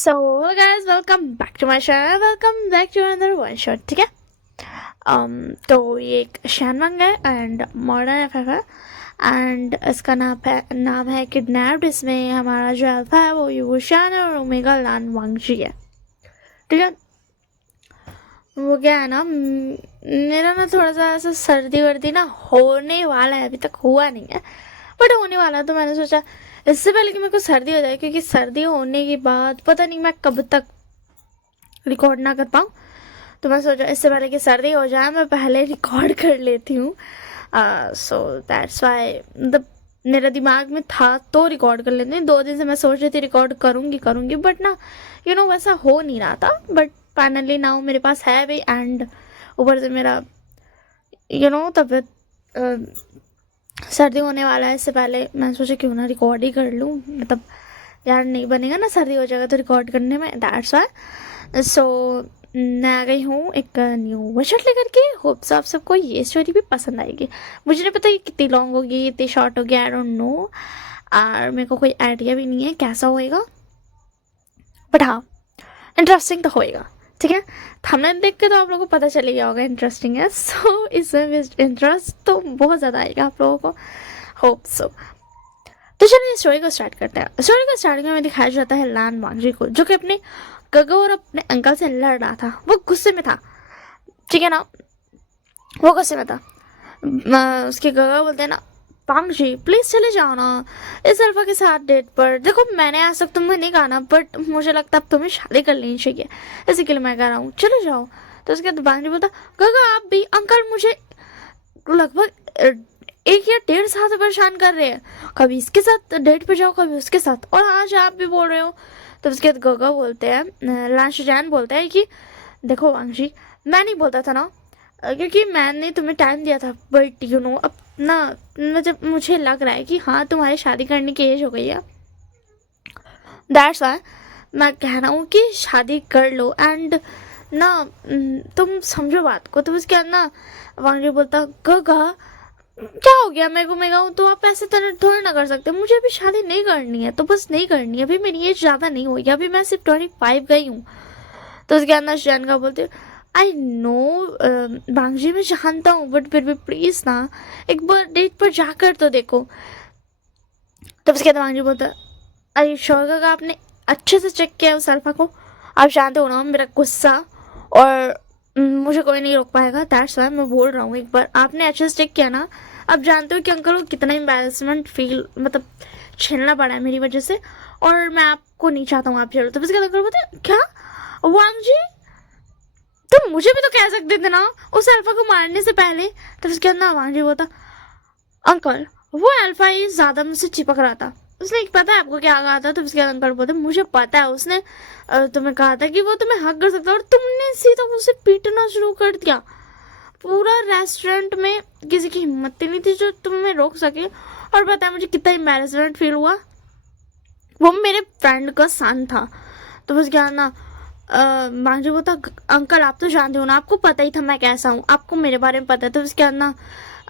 So guys, welcome back to my channel, welcome back to another one shot. ठीक है। तो ये एक शैनवंग है एंड मॉडर्न एफएफ है एंड इसका नाम है किडनैप्ड। इसमें हमारा जो अल्फा है वो यूशान है और ओमेगा लान वांगजी है। ठीक है। वो क्या है ना, मेरा ना थोड़ा सा ऐसा सर्दी वर्दी ना होने वाला है, अभी तक हुआ नहीं है बट होने वाला है। तो मैंने सोचा इससे पहले कि मेरे को सर्दी हो जाए, क्योंकि सर्दी होने के बाद पता नहीं मैं कब तक रिकॉर्ड ना कर पाऊँ, तो मैं सोचा इससे पहले कि सर्दी हो जाए मैं पहले रिकॉर्ड कर लेती हूँ। सो दैट्स वाई मतलब मेरा दिमाग में था तो रिकॉर्ड कर लेती हूँ। 2 दिन से मैं सोच रही थी रिकॉर्ड करूँगी बट ना वैसा हो नहीं रहा था। बट फाइनली नाउ मेरे पास है भी एंड ऊपर से मेरा तबीयत सर्दी होने वाला है। इससे पहले मैं सोचा क्यों ना रिकॉर्ड ही कर लूँ, मतलब यार नहीं बनेगा ना, सर्दी हो जाएगा तो रिकॉर्ड करने में। दैट्स वाई सो मैं आ गई हूँ एक न्यू वर्कशॉट लेकर के। होप्स आप सबको ये स्टोरी भी पसंद आएगी। मुझे नहीं पता ये कितनी लॉन्ग होगी, कितनी शॉर्ट होगी, आई डोंट नो, और मेरे को कोई आइडिया भी नहीं है कैसा होएगा, बट हाँ इंटरेस्टिंग तो होएगा। ठीक है। थंबनेल देख के तो आप लोगों को पता चल गया होगा इंटरेस्टिंग है। सो इसमें इंटरेस्ट तो बहुत ज़्यादा आएगा आप लोगों को, होप सो। तो चलिए स्टोरी को स्टार्ट करते हैं। स्टोरी को स्टार्टिंग में दिखाया जाता है लान वांगजी को, जो कि अपने गगो और अपने अंकल से लड़ रहा था। वो गुस्से में था, ठीक है ना, वो गुस्से में था। उसके गगा बोलते हैं ना, वांगजी प्लीज चले जाओ ना इस अल्फा के साथ डेट पर। देखो मैंने आज तक तुम्हें नहीं कहा ना, बट मुझे लगता है अब तुम्हें शादी कर लेनी चाहिए, इसी के लिए मैं कह रहा हूँ चले जाओ। तो उसके बाद वांगजी बोलता, गगा आप भी, अंकल मुझे लगभग 1 या 1.5 साल से परेशान कर रहे हैं, कभी इसके साथ डेट पे जाओ कभी उसके साथ, और आज आप भी बोल रहे हो। तो उसके बाद गगा बोलते हैं, लांशजान बोलता है कि देखो वांगजी मैं नहीं बोलता था ना, क्योंकि मैंने तुम्हें टाइम दिया था, बट अब ना मतलब मुझे लग रहा है कि हाँ तुम्हारी शादी करने की एज हो गई है। दैट्स वाई मैं कह रहा हूँ कि शादी कर लो एंड ना तुम समझो बात को। तो उसके बाद ना वांगजी बोलता, गगा क्या हो गया, मेरे को तो आप ऐसे तरह थोड़ी ना कर सकते, मुझे अभी शादी नहीं करनी है तो बस नहीं करनी है, अभी मेरी एज ज़्यादा नहीं हुई, अभी मैं सिर्फ 25 गई हूँ। तो उसके अंदर शैन का बोलते, आई नो वांगजी मैं जानता हूँ, बट फिर भी प्लीज़ ना एक बार डेट पर जाकर तो देखो। तब उसके बाद वांगजी बोलता, अरे श्योर का आपने अच्छे से चेक किया उस अल्फा को, आप जानते हो ना मेरा गुस्सा, और मुझे कोई नहीं रोक पाएगा। दैट्स वाई मैं बोल रहा हूँ एक बार आपने अच्छे से चेक किया ना, आप जानते हो कि अंकल को कितना एम्बैरेसमेंट फील मतलब झेलना पड़ा है मेरी वजह से, और मैं आपको नहीं चाहता हूँ आप झेलो। तो उसके बाद अंकल बोलते, क्या वांगजी तुम मुझे भी तो कह सकते थे ना उस अल्फा को मारने से पहले। तो उसके बाद ना वांगजी बोलता, अंकल वो अल्फा ही ज़्यादा मुझसे चिपक रहा था, उसने पता है आपको क्या कहा था। तो उसके बाद अंकल बोलते, मुझे पता है, उसने तुम्हें कहा था कि वो तुम्हें हक कर सकता है, और तुमने सीधा उसे पीटना शुरू कर दिया। पूरा रेस्टोरेंट में किसी की हिम्मत ही नहीं थी जो तुम्हें रोक सके, और पता है मुझे कितना एम्बैरेसमेंट फील हुआ, वो मेरे फ्रेंड का सन था। तो बस क्या ना मांझी बोलता, अंकल आप तो जानते हो ना, आपको पता ही था मैं कैसा हूँ, आपको मेरे बारे में पता है। तो उसके बाद ना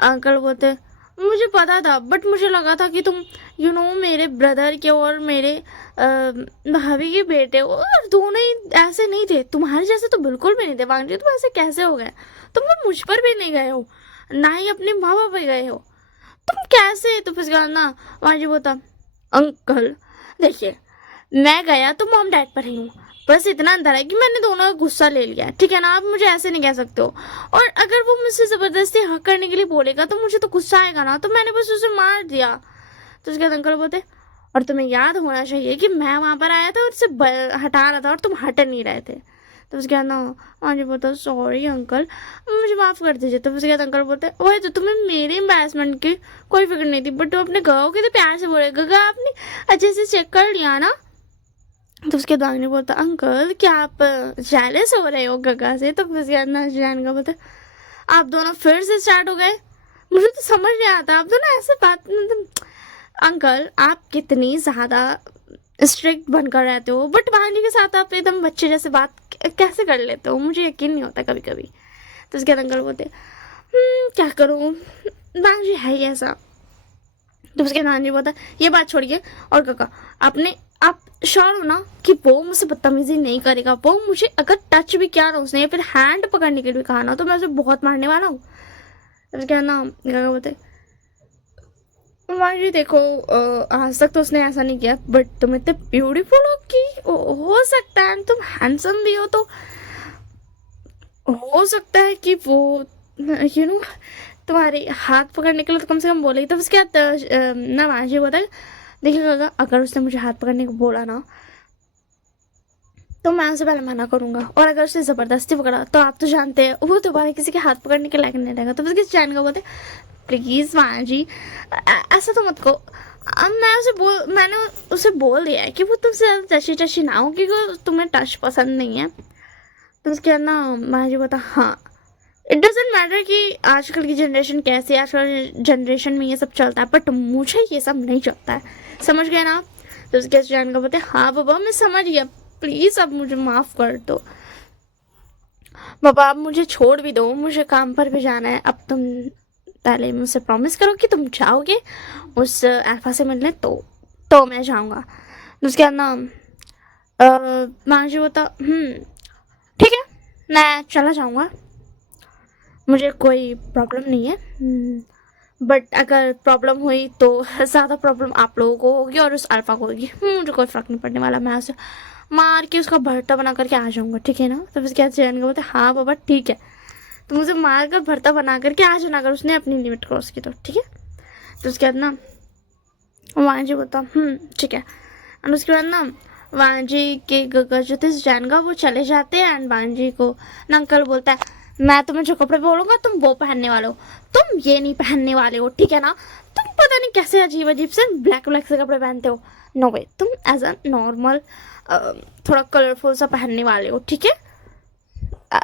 अंकल बोलते, मुझे पता था बट मुझे लगा था कि तुम मेरे ब्रदर के और मेरे भाभी के बेटे हो, और दोनों ही ऐसे नहीं थे, तुम्हारे जैसे तो बिल्कुल भी नहीं थे वांगजी, तुम ऐसे कैसे हो गए, तुम तो मुझ पर भी नहीं गए हो, ना ही अपने माँ बाप पे गए हो, तुम कैसे। तो फिर ना वांगजी बोलता, अंकल देखिए मैं गया तो मॉम डैड पर ही हूँ, बस इतना अंदर है कि मैंने दोनों का गुस्सा ले लिया, ठीक है ना, आप मुझे ऐसे नहीं कह सकते हो, और अगर वो मुझसे ज़बरदस्ती हक करने के लिए बोलेगा तो मुझे तो गुस्सा आएगा ना, तो मैंने बस उसे मार दिया। तो उसके बाद अंकल बोलते, और तुम्हें याद होना चाहिए कि मैं वहाँ पर आया था और उसे हटा रहा था और तुम हट नहीं रहे थे। तो उसके बाद ना मुझे बोलता, सॉरी अंकल मुझे माफ़ कर दीजिए। तो उसके बाद अंकल बोलते, वही तो तुम्हें मेरे एम्बैरेसमेंट की कोई फिक्र नहीं थी, बट तुम अपने गगा के तो प्यार से बोले, गगा आपने अच्छे से चेक कर लिया ना। तो उसके बाद ने बोलता, अंकल क्या आप जेलस हो रहे हो गगा से। तो उसके बाद ना जैन का बोलता, आप दोनों फिर से स्टार्ट हो गए, मुझे तो समझ नहीं आता आप दोनों ऐसे बात, मतलब अंकल आप कितनी ज़्यादा स्ट्रिक्ट बनकर रहते हो, बट वांजी के साथ आप एकदम बच्चे जैसे बात कैसे कर लेते हो, मुझे यकीन नहीं होता कभी कभी। तो उसके बाद अंकल बोलते, क्या करूँ वांजी है ही ऐसा। तो उसके नानी बोलता, ये बात छोड़िए, और काका आपने आप श्योर हो ना कि वो मुझसे बदतमीजी नहीं करेगा? वो मुझे अगर टच भी किया ना उसने या फिर हैंड पकड़ने के लिए भी कहा ना तो मैं उसे बहुत मारने वाला हूँ। फिर क्या ना क्या बोलते जी देखो आज तक तो उसने ऐसा नहीं किया, बट तुम इतने ब्यूटीफुल हो कि हो सकता है तुम हैंडसम भी हो सकता है कि वो तुम्हारे हाथ पकड़ने के लिए तो कम से कम बोले। तो उसके बाद ना मांझी बोलता है देखिएगा अगर उसने मुझे हाथ पकड़ने को बोला ना तो मैं उसे पहले मना करूंगा, और अगर उसने ज़बरदस्ती पकड़ा तो आप तो जानते हैं वो दोबारा किसी के हाथ पकड़ने के लायक नहीं रहेगा। तो फिर किसी चैन का बोलते प्लीज़ माँ जी ऐसा तो मत कहो। अब मैंने उसे बोल दिया है कि वो तुमसे ज़्यादा टची टची ना हो क्योंकि तुम्हें टच पसंद नहीं है। तो उसके बाद ना माँ जी बोलता हाँ इट डजेंट मैटर कि आजकल की जनरेशन कैसी है, आजकल जनरेशन में ये सब चलता है बट मुझे ये सब नहीं चलता है, समझ गए ना? तो उसके जान का बोलते हाँ बाबा मैं समझ गया, प्लीज़ अब मुझे माफ़ कर दो बाबा, अब मुझे छोड़ भी दो, मुझे काम पर भी जाना है। अब तुम पहले मुझसे प्रॉमिस करो कि तुम जाओगे उस अल्फा से मिलने, तो मैं जाऊँगा। उसके बाद ना मांझी बोलता ठीक है मैं चला जाऊँगा, मुझे कोई प्रॉब्लम नहीं है, बट अगर प्रॉब्लम हुई तो ज़्यादा प्रॉब्लम आप लोगों को होगी और उस अल्फा को होगी। मुझे कोई फ़र्क नहीं पड़ने वाला, मैं उसे मार के उसका भरता बना करके आ जाऊँगा, ठीक है ना? तो फिर क्या जैन का बोलते हाँ बाबा ठीक है, तो मुझे मार कर भरता बना करके आ जाना अगर उसने अपनी लिमिट क्रॉस की तो, ठीक है? तो उसके बाद ना वाणजी बोलता ठीक है। एंड उसके बाद ना वाणजी के गगर जो थे जैन का वो चले जाते हैं एंड वाणजी को ना अंकल बोलता है मैं तुम्हें जो कपड़े बोलूँगा तुम वो पहनने वाले हो, तुम ये नहीं पहनने वाले हो, ठीक है ना? तुम पता नहीं कैसे अजीब अजीब से ब्लैक ब्लैक से कपड़े पहनते हो, नो वे, तुम एज अ नॉर्मल थोड़ा कलरफुल सा पहनने वाले हो, ठीक है?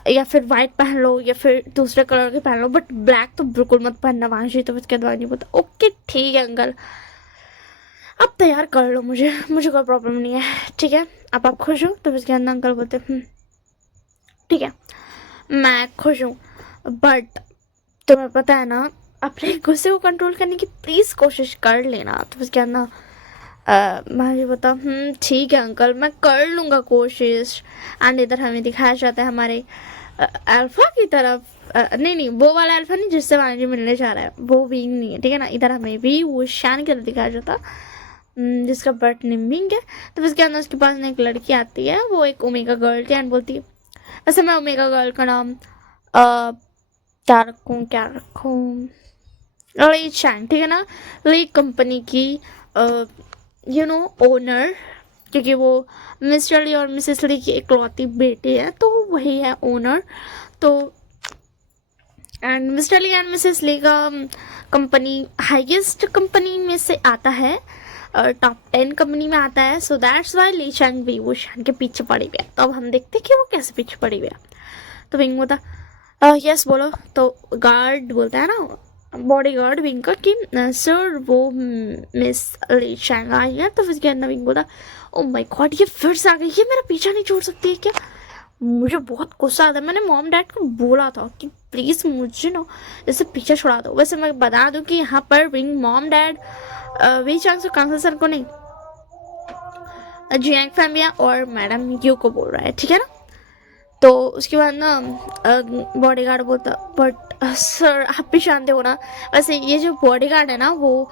या फिर वाइट पहन लो या फिर दूसरे कलर के पहन लो, बट ब्लैक तो बिल्कुल मत पहनना वांशी। तो उसके बाद नहीं बोलता ओके ठीक है अंकल, अब तैयार कर लो मुझे कोई प्रॉब्लम नहीं है, ठीक है? अब आप खुश हो? तो उसके अंदर अंकल बोलते ठीक है मैं खुश हूँ, बट तुम्हें पता है ना अपने गुस्से को कंट्रोल करने की प्लीज़ कोशिश कर लेना। तो उसके अंदर मैं बता ठीक है अंकल मैं कर लूँगा कोशिश। एंड इधर हमें दिखाया जाता है हमारे अल्फा की तरफ, नहीं वो वाला अल्फा नहीं जिससे वाणी मिलने जा रहा है, वो भी नहीं है, ठीक है ना? इधर हमें भी वो शान की तरफ दिखाया जाता जिसका बर्थ नेम विंग है। तो उसके अंदर उसके पास एक लड़की आती है, वो एक ओमेगा गर्ल थी एंड बोलती है वैसे मैं ओमेगा गर्ल का नाम क्या रखूँ ली चैंग, ठीक है ना? ली कंपनी की ओनर, क्योंकि वो मिस्टर ली और मिसेस ली की इकलौती बेटी है तो वही है ओनर। तो and mister Lee and missus Lee का कंपनी हाईएस्ट कंपनी में से आता है, टॉप 10 कंपनी में आता है। So that's why Lee Chang भी वो शान के पीछे पड़ी हुई है। तो अब हम देखते कि वो कैसे पीछे पड़ी हुई है। तो विंग बोलता यस बोलो। तो गार्ड बोलता है ना बॉडी गार्ड विंग का कि सर वो मिस ली चैंग आई है। तो फिर क्या विंग बोला ओ माय गॉड ये फिर से आ गई, ये मेरा पीछा नहीं छोड़ सकती है क्या? मुझे बहुत गुस्सा आता है, मैंने मॉम डैड को बोला था कि प्लीज़ मुझे ना इससे पीछा छुड़ा दो। वैसे मैं बता दूं कि यहाँ पर विंग मॉम डैड वी चांग से कांसा सर को नहीं जियांग फैमिया और मैडम यू को बोल रहा है, ठीक है ना? तो उसके बाद ना बॉडीगार्ड बोलता बट सर आप भी जानते हो ना वैसे ये जो बॉडीगार्ड है ना वो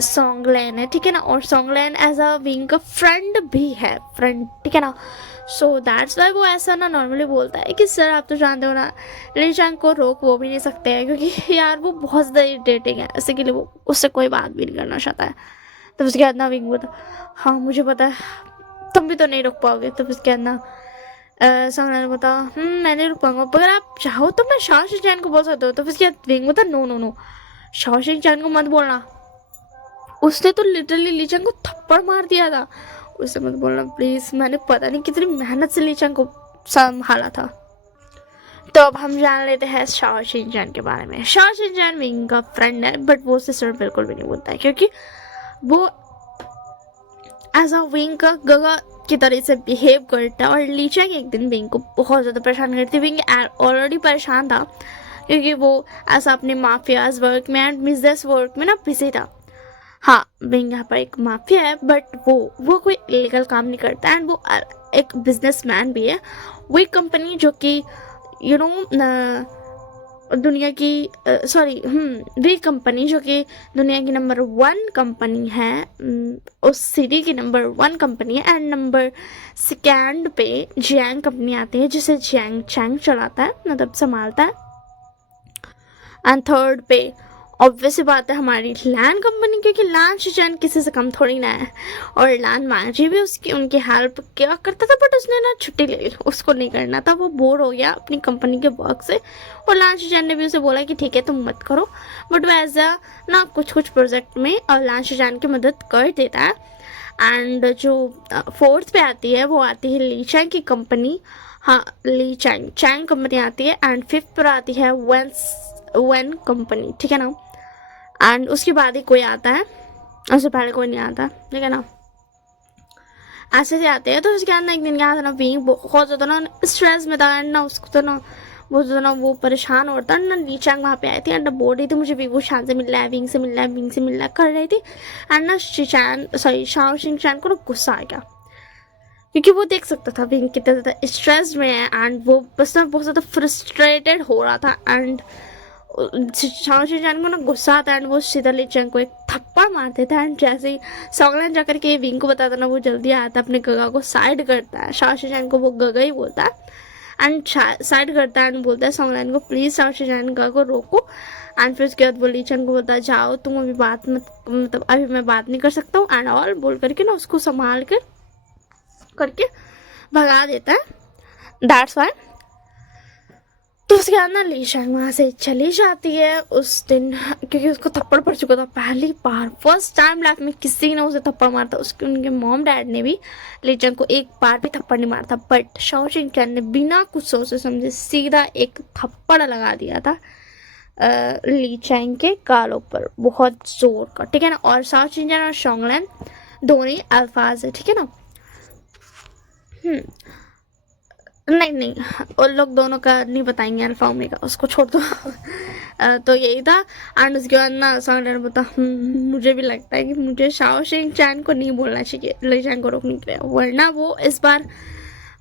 सॉन्गलैन है, ठीक है ना? और सॉन्गलैन एज अ विंग का फ्रेंड भी है, फ्रेंड, ठीक है ना? सो दैट्स वाई वो ऐसा ना नॉर्मली बोलता है कि सर आप तो जानते हो ना ली चांग को रोक वो भी नहीं सकते हैं क्योंकि यार वो बहुत ज़्यादा इरिटेटिंग है, ऐसे के लिए वो उससे कोई बात भी नहीं करना चाहता है। तो उसके बाद ना विंग बोलता हाँ मुझे पता है तुम भी तो नहीं रुक पाओगे। तो उसके बाद ना ने बोला मैं नहीं रुक पाऊंगा, अगर आप चाहो तो मैं शाओ चैन को बोल सकते हो। तो फिर विंग बोला नो नो नो शाओ चैन को मत बोलना, उसने तो लिटरली लीचन को थप्पड़ मार दिया था, उससे मत बोलना प्लीज़, मैंने पता नहीं कितनी मेहनत से लीचन को संभाला था। तो अब हम जान लेते हैं शाओ चैन के बारे में। शाओ चैन विंग का फ्रेंड है बट वो उससे सर बिल्कुल भी नहीं बोलता है क्योंकि वो एज अ विंग का गगा की तरह से बिहेव करता है। और लीचा एक दिन विंग को बहुत ज़्यादा परेशान करती है। विंग ऑलरेडी परेशान था क्योंकि वो ऐसा अपने माफियाज वर्क में एंड बिजनेस वर्क में ना बिजी था। हाँ, विंग यहाँ पर एक माफिया है, बट वो कोई इलीगल काम नहीं करता एंड वो एक बिजनेसमैन भी है। वो एक कंपनी जो कि यू नो दुनिया की सॉरी वे कंपनी जो कि दुनिया की नंबर 1 कंपनी है, उस सिटी की नंबर 1 कंपनी है। एंड नंबर 2 पे जियांग कंपनी आती है जिसे जियांग चैंग चलाता है, मतलब संभालता है। एंड 3 पे ऑब्वियस बात है हमारी लैन कंपनी, क्योंकि लैन शिजन किसी से कम थोड़ी ना है। और लैन मैनेजर भी उसकी उनकी हेल्प किया करता था, बट उसने ना छुट्टी ले ली, उसको नहीं करना था, वो बोर हो गया अपनी कंपनी के वर्क से। और लैन शिजन ने भी उसे बोला कि ठीक है तुम मत करो, बट वो एज अ ना कुछ कुछ प्रोजेक्ट में लैन शिजन की मदद कर देता है। एंड जो 4th पे आती है वो आती है ली चैंग की कंपनी। हाँ, ली चैंग चैंग कंपनी आती है। एंड 5th पर आती है वन कंपनी, ठीक है ना। एंड उसके बाद ही कोई आता है, उससे पहले कोई नहीं आता, ठीक है ना। ऐसे से आते हैं। तो उसके बाद ना एक दिन क्या था ना, विंग बहुत ज़्यादा ना स्ट्रेस में था एंड ना उसको तो ना बहुत ज़्यादा ना वो परेशान होता है ना। ली चैंग वहाँ पे आई थी एंड बोल रही थी मुझे वीवो शान से मिल रहा है, विंग से मिल रहा है, विंग से मिल रहा है कर रही थी। एंड ना शाओ शिंग चैन को ना गुस्सा आ गया, क्योंकि वो देख सकता था विंग कितना ज़्यादा स्ट्रेस में है एंड वो बस ना बहुत ज़्यादा फ्रस्ट्रेटेड हो रहा था। एंड शाओ शिंग को ना गुस्सा आता है एंड वो सीधा ली चैंग को एक थप्पड़ मार देता है। एंड जैसे ही सॉन्गलैंड जाकर के विंग को बताता ना, वो जल्दी आता है, अपने गगा को साइड करता है। शाओ शिंग को वो गगा ही बोलता है एंड साइड करता है एंड बोलता है सॉन्गलैंड को प्लीज़ शाओ शिंग गगा को रोको। एंड फिर उसके बाद वो ली चैंग को बोलता है जाओ तुम अभी बात मत, मतलब अभी मैं बात नहीं कर सकता हूँ एंड ऑल बोल करके ना उसको संभाल कर करके भगा देता है। That's why. तो उसके बाद ना ली चैंग वहाँ से चली जाती है उस दिन, क्योंकि उसको थप्पड़ पड़ चुका था पहली बार, फर्स्ट टाइम लाइफ में किसी ने उसे थप्पड़ मारा था। उसके उनके मॉम डैड ने भी ली चैंग को एक बार भी थप्पड़ नहीं मारा था, बट शाओ शिंग चैन ने बिना कुछ सोचे समझे सीधा एक थप्पड़ लगा दिया था ली चैंग के गालों पर, बहुत जोर का, ठीक है ना। और शाओ शिंग चैन और सॉन्गलैंड दोनों ही अल्फाज है, ठीक है ना। नहीं नहीं, उन लोग दोनों का नहीं बताएंगे अल्फा ओमेगा, उसको छोड़ दो। तो यही था। एंड उसके बाद ना सॉन्गलैंड बोलता मुझे भी लगता है कि मुझे शाओ शिंग चैन को नहीं बोलना चाहिए ली चैंग को रोकने के लिए, वरना वो इस बार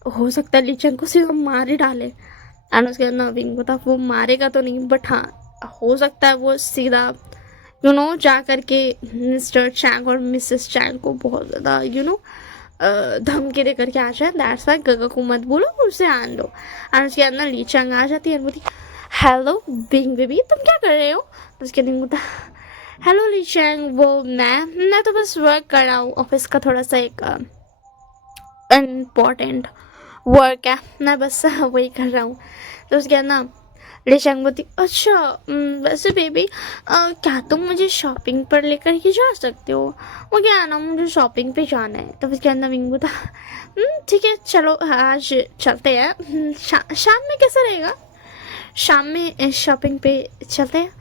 हो सकता है ली चैंग को सीधा मार ही डाले। एंड उसके बाद ना विंग को था वो मारेगा तो नहीं, बट हाँ हो सकता है वो सीधा जा कर के मिस्टर चैंग और मिसेस चैंग को बहुत ज़्यादा धमकी दे करके आ जाए। दैट्स वाई गगा को मत बोलो, उसे आन दो। और उसके अंदर ली चैंग आ जाती है और बोलती हेलो विंग बेबी तुम क्या कर रहे हो। तो उसके दिन बोलता हेलो ली चैंग, वो मैं तो बस वर्क कर रहा हूँ, ऑफिस का थोड़ा सा एक इम्पोर्टेंट वर्क है, मैं बस वही कर रहा हूँ। तो उसके बाद ना ली चैंग बोलती अच्छा वैसे बेबी क्या तुम मुझे शॉपिंग पर लेकर के जा सकते हो, वो क्या है ना मुझे शॉपिंग पे जाना है। तो उसके अंदर विंग बोलता ठीक है चलो आज चलते हैं। शाम में कैसा रहेगा, शाम में शॉपिंग पे चलते हैं।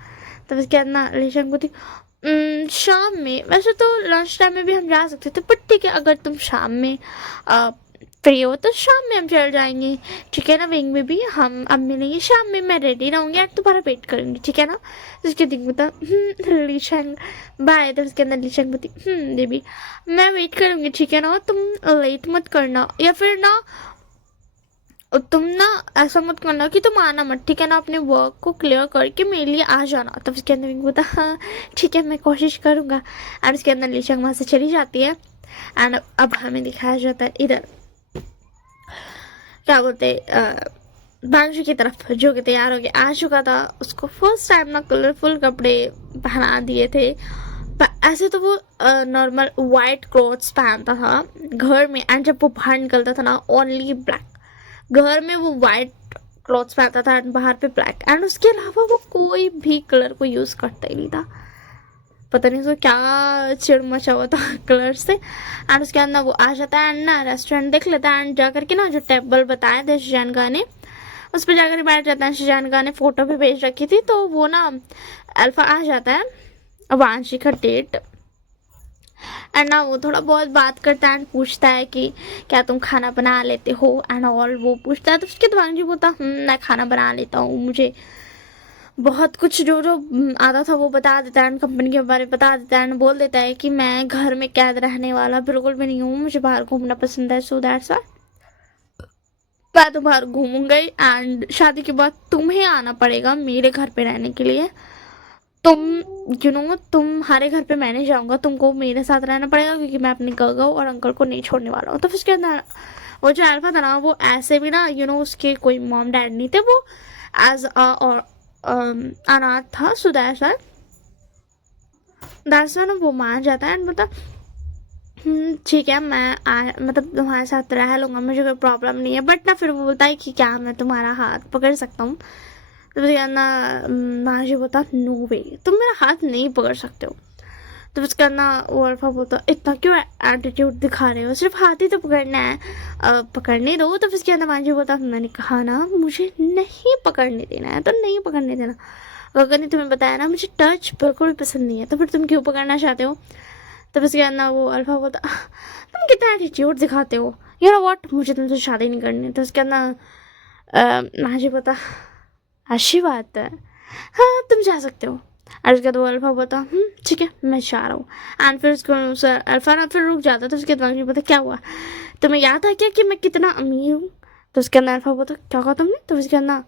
तो उसके अंदर ली चैंग बोलती शाम में वैसे तो लंच टाइम में भी हम जा सकते थे, बट ठीक है अगर तुम शाम में फ्री हो तो शाम में हम चल जाएंगे, ठीक है ना विंग में भी हम अब मिलेंगे शाम में, मैं रेडी रहूँगी और तुम्हारा वेट करूँगी, ठीक है ना। तो उसके दिन बता ली चैंग बाय। तो उसके अंदर ली चैंग बोती बेबी मैं वेट करूँगी, ठीक है ना, तुम लेट मत करना, या फिर ना तुम ना ऐसा मत करना कि तुम आना मत, ठीक है ना, अपने वर्क को क्लियर करके मेरे लिए आ जाना। तब उसके अंदर विंग बोता हाँ ठीक है मैं कोशिश करूँगा। और उसके अंदर ली चैंग वहाँ से चली जाती है। एंड अब हमें दिखाया जाता है इधर क्या बोलते बांशु की तरफ, जो कि तैयार होके आ चुका था। उसको फर्स्ट टाइम ना कलरफुल कपड़े पहना दिए थे। ऐसे तो वो नॉर्मल वाइट क्लोथ्स पहनता था घर में, एंड जब वो बाहर निकलता था ना ओनली ब्लैक, घर में वो वाइट क्लॉथ्स पहनता था एंड बाहर पे ब्लैक, एंड उसके अलावा वो कोई भी कलर को यूज़ करता ही नहीं था। पता नहीं उसको क्या चिड़ मचा हुआ था कलर से। एंड उसके अंदर वो आ जाता है एंड ना रेस्टोरेंट देख लेता है एंड जा करके ना जो टेबल बताए थे शिजानगा ने उस पर जाकर बैठ जाता है। शिजानगा ने फ़ोटो भी भेज रखी थी, तो वो ना अल्फा आ जाता है वांशी का डेट। एंड ना वो थोड़ा बहुत बात करता है एंड पूछता है कि क्या तुम खाना बना लेते हो एंड ऑल, वो पूछता है। तो उसके बाद वांशी बोलता मैं खाना बना लेता हूँ, मुझे बहुत कुछ जो जो आता था वो बता देता है, कंपनी के बारे में बता देता है, बोल देता है कि मैं घर में कैद रहने वाला बिल्कुल भी नहीं हूँ, मुझे बाहर घूमना पसंद है, सो दैट्स व्हाई मैं तो बाहर घूमूंगा ही। एंड शादी के बाद तुम्हें आना पड़ेगा मेरे घर पे रहने के लिए। तुम तुम्हारे घर पे मैं नहीं जाऊंगा, तुमको मेरे साथ रहना पड़ेगा क्योंकि मैं अपने गगा और अंकल को नहीं छोड़ने वाला हूँ। तो फिर उसके अंदर वो जो अल्फा था ना, वो ऐसे भी ना उसके कोई मॉम डैड नहीं थे, वो एज और अनाथ था। सो दैट्स व्हाई ना वो मान जाता है एंड मतलब ठीक है मैं मतलब तुम्हारे साथ रह लूँगा, मुझे कोई प्रॉब्लम नहीं है। बट ना फिर वो बोलता है कि क्या मैं तुम्हारा हाथ पकड़ सकता हूँ? तो फिर ना महाजी बोलता नो वे, तुम मेरा हाथ नहीं पकड़ सकते हो। तो उसका ना वो अल्फा बोलता इतना क्यों एटीट्यूड दिखा रहे हो, सिर्फ हाथ ही तो पकड़ना है, पकड़ने दो। तो फिर ना महाजी बोलता मैंने कहा ना मुझे नहीं पकड़ने देना है तो नहीं पकड़ने देना। अगर नहीं तुम्हें बताया ना मुझे टच बिल्कुल भी पसंद नहीं है, तो फिर तुम क्यों पकड़ना चाहते हो? तब उसके बाद ना वो अल्फा बोलता तुम कितना एटीट्यूड दिखाते हो, यू नो व्हाट, मुझे तुमसे शादी नहीं करनी। तो उसके बाद ना महाजी बोलता अच्छी बात है, हाँ तुम जा सकते हो। और उसके बाद वो अल्फा बोलता ठीक है मैं जा रहा हूँ। एंड फिर उसको अल्फा ना फिर रुक जाता। तो उसके बाद महाजी बोलता क्या हुआ, तुम्हें याद आ क्या कि मैं कितना अमीर हूँ? तो उसके अंदर अल्फा बोलता क्या कहा तुमने? तो उसके अंदर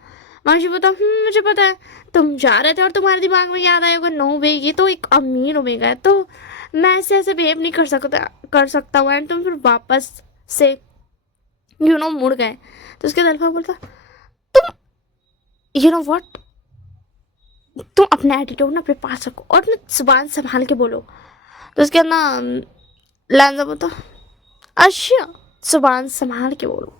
महाजी बोलता मुझे पता है तुम जा रहे थे और तुम्हारे दिमाग में याद आया होगा नो वे ये तो एक अमीर ओमेगा है, तो मैं ऐसे बिहेव नहीं कर सकता हूँ। एंड तुम फिर वापस से मुड़ गए। तो उसके अल्फा बोलता तुम व्हाट, तुम अपना एटीट्यूड ना अपने पास रखो और अपनी जुबान संभाल के बोलो। तो उसके ना लैंजा बोलता अच्छा जुबान संभाल के बोलो,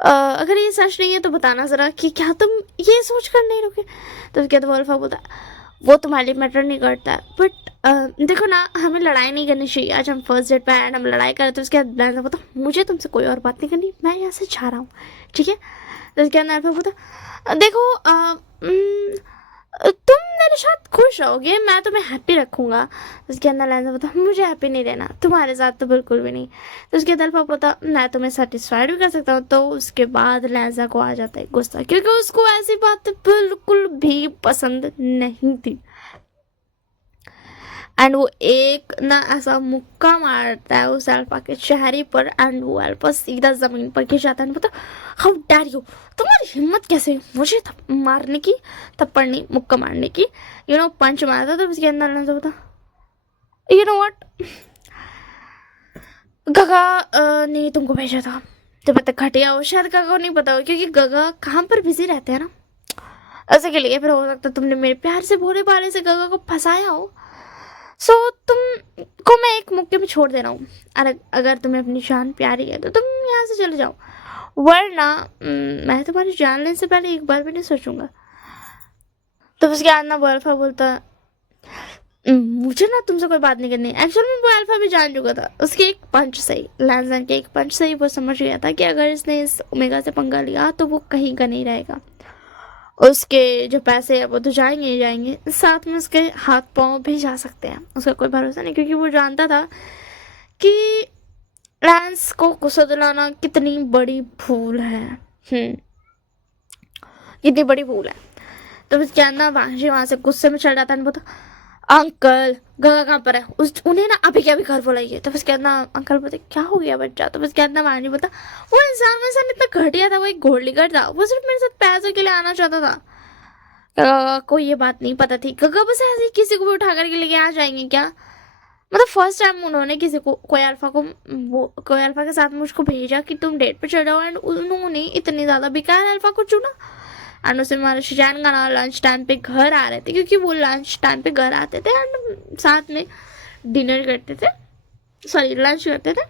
अगर ये सच नहीं है तो बताना ज़रा कि क्या तुम ये सोच कर नहीं रुके? तो उसके बाद अल्फा बोलता वो तुम्हारे लिए मैटर नहीं करता है, बट देखो ना हमें लड़ाई नहीं करनी चाहिए, आज हम फर्स्ट डेट पे आए हम लड़ाई करें। तो उसके बाद लैंजा बोलता मुझे तुमसे कोई और बात नहीं करनी, मैं यहाँ से जा रहा हूँ, ठीक है? तो उसके बाद अल्फा बोलता देखो तुम मेरे साथ खुश रहोगे, मैं तुम्हें हैप्पी रखूँगा। उसके अंदर लैंजा बोलता मुझे हैप्पी नहीं रहना तुम्हारे साथ तो बिल्कुल भी नहीं। तो उसके बाद अल्फा बोलता मैं तुम्हें सेटिस्फाइड भी कर सकता हूँ। तो उसके बाद लैंजा को आ जाता है गुस्सा, क्योंकि उसको ऐसी बात बिल्कुल भी पसंद नहीं थी। एंड वो एक ना ऐसा मुक्का मारता है उस अल्फा के चेहरे पर एंड वो अल्फा सीधा जमीन पर गिर जाता है। मतलब हाउ डैर यू, तुम्हारी हिम्मत कैसे मुझे मारने की, थप्पड़ नहीं मुक्का मारने की, पंच मारा था। तो उसके अंदर ना बता व्हाट, गगा ने तुमको भेजा था, तो पता घटिया हो शायद गगा को नहीं पता हो, क्योंकि गगा काम पर बिजी रहते हैं ना, ऐसे के लिए फिर हो सकता तुमने मेरे प्यार से भोले भाले से गगा को फंसाया हो। सो तुमको मैं एक मौके में छोड़ दे रहा हूँ, अगर तुम्हें अपनी जान प्यारी है तो तुम यहाँ से चले जाओ, वरना मैं तुम्हारी जान लेने से पहले एक बार भी नहीं सोचूंगा। तो उसके बाद ना वो अल्फा बोलता मुझे ना तुमसे कोई बात नहीं करनी। एक्चुअली में वो अल्फा भी जान चुका था, उसके एक पंच से ही, लैंजन के एक पंच से ही वो समझ गया था कि अगर इसने इस ओमेगा से पंगा लिया तो वो कहीं का नहीं रहेगा, उसके जो पैसे हैं वो तो जाएंगे ही जाएंगे, साथ में उसके हाथ पाँव भी जा सकते हैं, उसका कोई भरोसा नहीं, क्योंकि वो जानता था कि लैंस को गुस्सा दिलाना कितनी बड़ी भूल है, कितनी बड़ी भूल है। तो बस क्या ना वहाँ से गुस्से में चल जाता है, बोलता अंकल गगा कहाँ पर है, उन्हें ना अभी क्या भी घर बुलाइए। तो बस कहना अंकल बोलते क्या हो गया बच्चा? तो बस कहना वाणी बोलता वो इंसान इतना घटिया था, वो एक घोड़लीगढ़ था, वो सिर्फ मेरे साथ पैसों के लिए आना चाहता था। गगा को ये बात नहीं पता थी, गगा बस ऐसे ही किसी को भी उठा करके लेके आ जाएंगे क्या? मतलब फर्स्ट टाइम उन्होंने किसी को कोई अल्फा के साथ मुझको भेजा कि तुम डेट पे चल जाओ, एंड उन्होंने इतनी ज़्यादा बेकार अल्फा को चुना। एंड उससे हमारे शिजान गाना लंच टाइम पे घर आ रहे थे, क्योंकि वो लंच टाइम पे घर आते थे एंड साथ में डिनर करते थे, सॉरी लंच करते थे।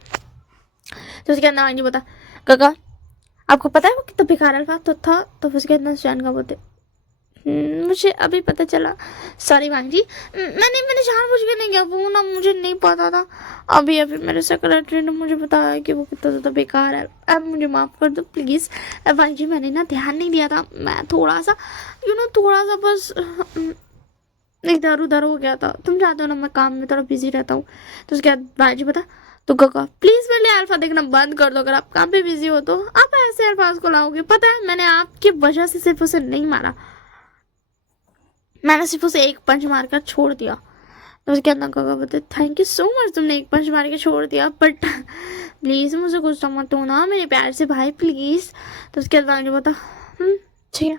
तो उसके अंदर नहीं बता काका आपको पता है वो कितना बेकार अल्फा तो था? तो उसके अंदर शिजान का बोलते मुझे अभी पता चला, सॉरी मांग जी, मैंने जानबूझ के नहीं किया, वो ना मुझे नहीं पता था, अभी मेरे सेक्रेटरी ने मुझे बताया कि वो कितना ज़्यादा बेकार है, अब मुझे माफ़ कर दो प्लीज़ भाई जी, मैंने ना ध्यान नहीं दिया था, मैं थोड़ा सा थोड़ा सा बस इधर उधर हो गया था, तुम जानते हो ना मैं काम में थोड़ा बिजी रहता हूँ। तो उसके बाद भाई जी बता तो काका प्लीज़ मेरे लिए अल्फा देखना बंद कर दो, अगर आप काम पे बिजी हो तो आप ऐसे अल्फाज को लाओगे, पता है मैंने आपकी वजह से सिर्फ उसे नहीं मारा, मैंने सिर्फ उसे एक पंच मारकर छोड़ दिया। तो उसके अंदर गगा बोलते थैंक यू सो मच, तुमने एक पंच मार के छोड़ दिया, बट प्लीज़ मुझे गुस्सा मत होना मेरे प्यार से भाई प्लीज़। तो उसके बाद वांजी बोलता ठीक है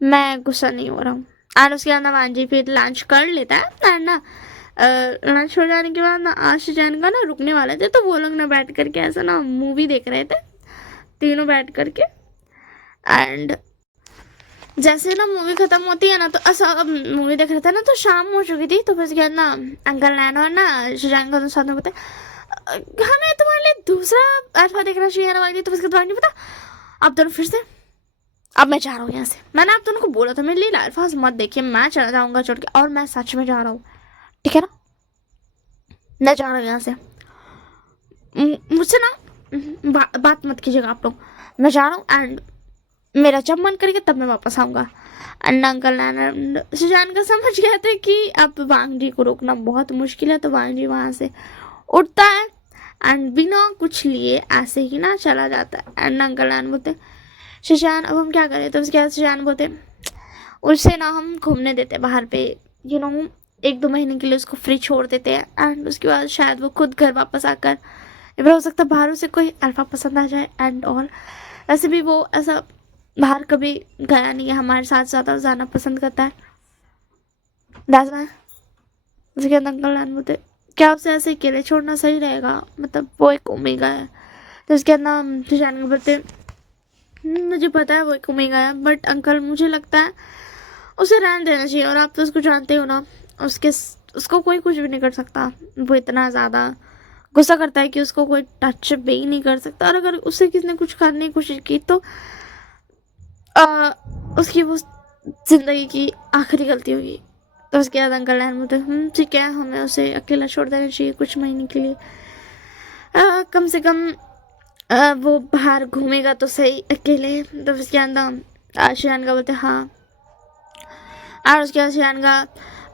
मैं गुस्सा नहीं हो रहा हूँ। और उसके बाद ना वांजी फिर लंच कर लेता है एंड ना लंच हो जाने के बाद ना आश जैन का ना रुकने वाले थे, तो वो लोग ना बैठ करके ऐसा ना मूवी देख रहे थे तीनों बैठ करके। एंड जैसे ना मूवी खत्म होती है ना तो ऐसा मूवी देख रहे थे ना तो शाम हो चुकी थी। तो फिर उसके बाद ना अंकल नैन और ना शुजान का साथ में बोलते हमें तुम्हारे लिए दूसरा अल्फा देखना चाहिए ना वाली। तो उसके बाद नहीं पता आप दोनों फिर से अब मैं जा रहा हूँ यहाँ से। मैंने आप दोनों को बोला था मेरे लिए अल्फाज मत देखिए, मैं चला जाऊँगा छोड़ के, और मैं सच में जा रहा हूँ ठीक है ना, मैं जा रहा हूँ यहाँ से। मुझसे ना बात मत कीजिएगा आप लोग, मैं जा रहा हूँ एंड मेरा जब मन करेगा तब मैं वापस आऊँगा। एंड अंकल नैना सुजान का समझ गया था कि अब वांगजी को रोकना बहुत मुश्किल है, तो वांगजी वहाँ से उठता है एंड बिना कुछ लिए ऐसे ही ना चला जाता है। एंड अंकल नैन बोलते सुजान अब हम क्या करें। तो उसके बाद सुजान बोलते उससे ना हम घूमने देते बाहर पे, यू नो 1-2 महीने के लिए उसको फ्री छोड़ देते हैं एंड उसके बाद शायद वो खुद घर वापस आकर, हो सकता है बाहर उसे कोई अल्फा पसंद आ जाए एंड ऑल। वैसे भी वो ऐसा बाहर कभी गया नहीं है, हमारे साथ ज़्यादा जाना पसंद करता है। दैट्स व्हाई उसके अंदर अंकल नैन बोलते क्या उसे ऐसे अकेले छोड़ना सही रहेगा, मतलब वो एक ओमेगा है। तो उसके अंदर सुजान बोलते मुझे पता है वो एक ओमेगा है, बट अंकल मुझे लगता है उसे रहने देना चाहिए, और आप तो उसको जानते हो ना उसको कोई कुछ भी नहीं कर सकता। वो इतना ज़्यादा गुस्सा करता है कि उसको कोई टच भी नहीं कर सकता, और अगर उसे किसी ने कुछ करने की कोशिश की तो उसकी वो ज़िंदगी की आखिरी गलती होगी। तो उसके बाद अंकल नैन बोलते ठीक है हमें उसे अकेला छोड़ देना चाहिए कुछ महीने के लिए, कम से कम वो बाहर घूमेगा तो सही अकेले। तो उसके अंदर आशियान का बोलते हाँ, और उसके बाद आशियान का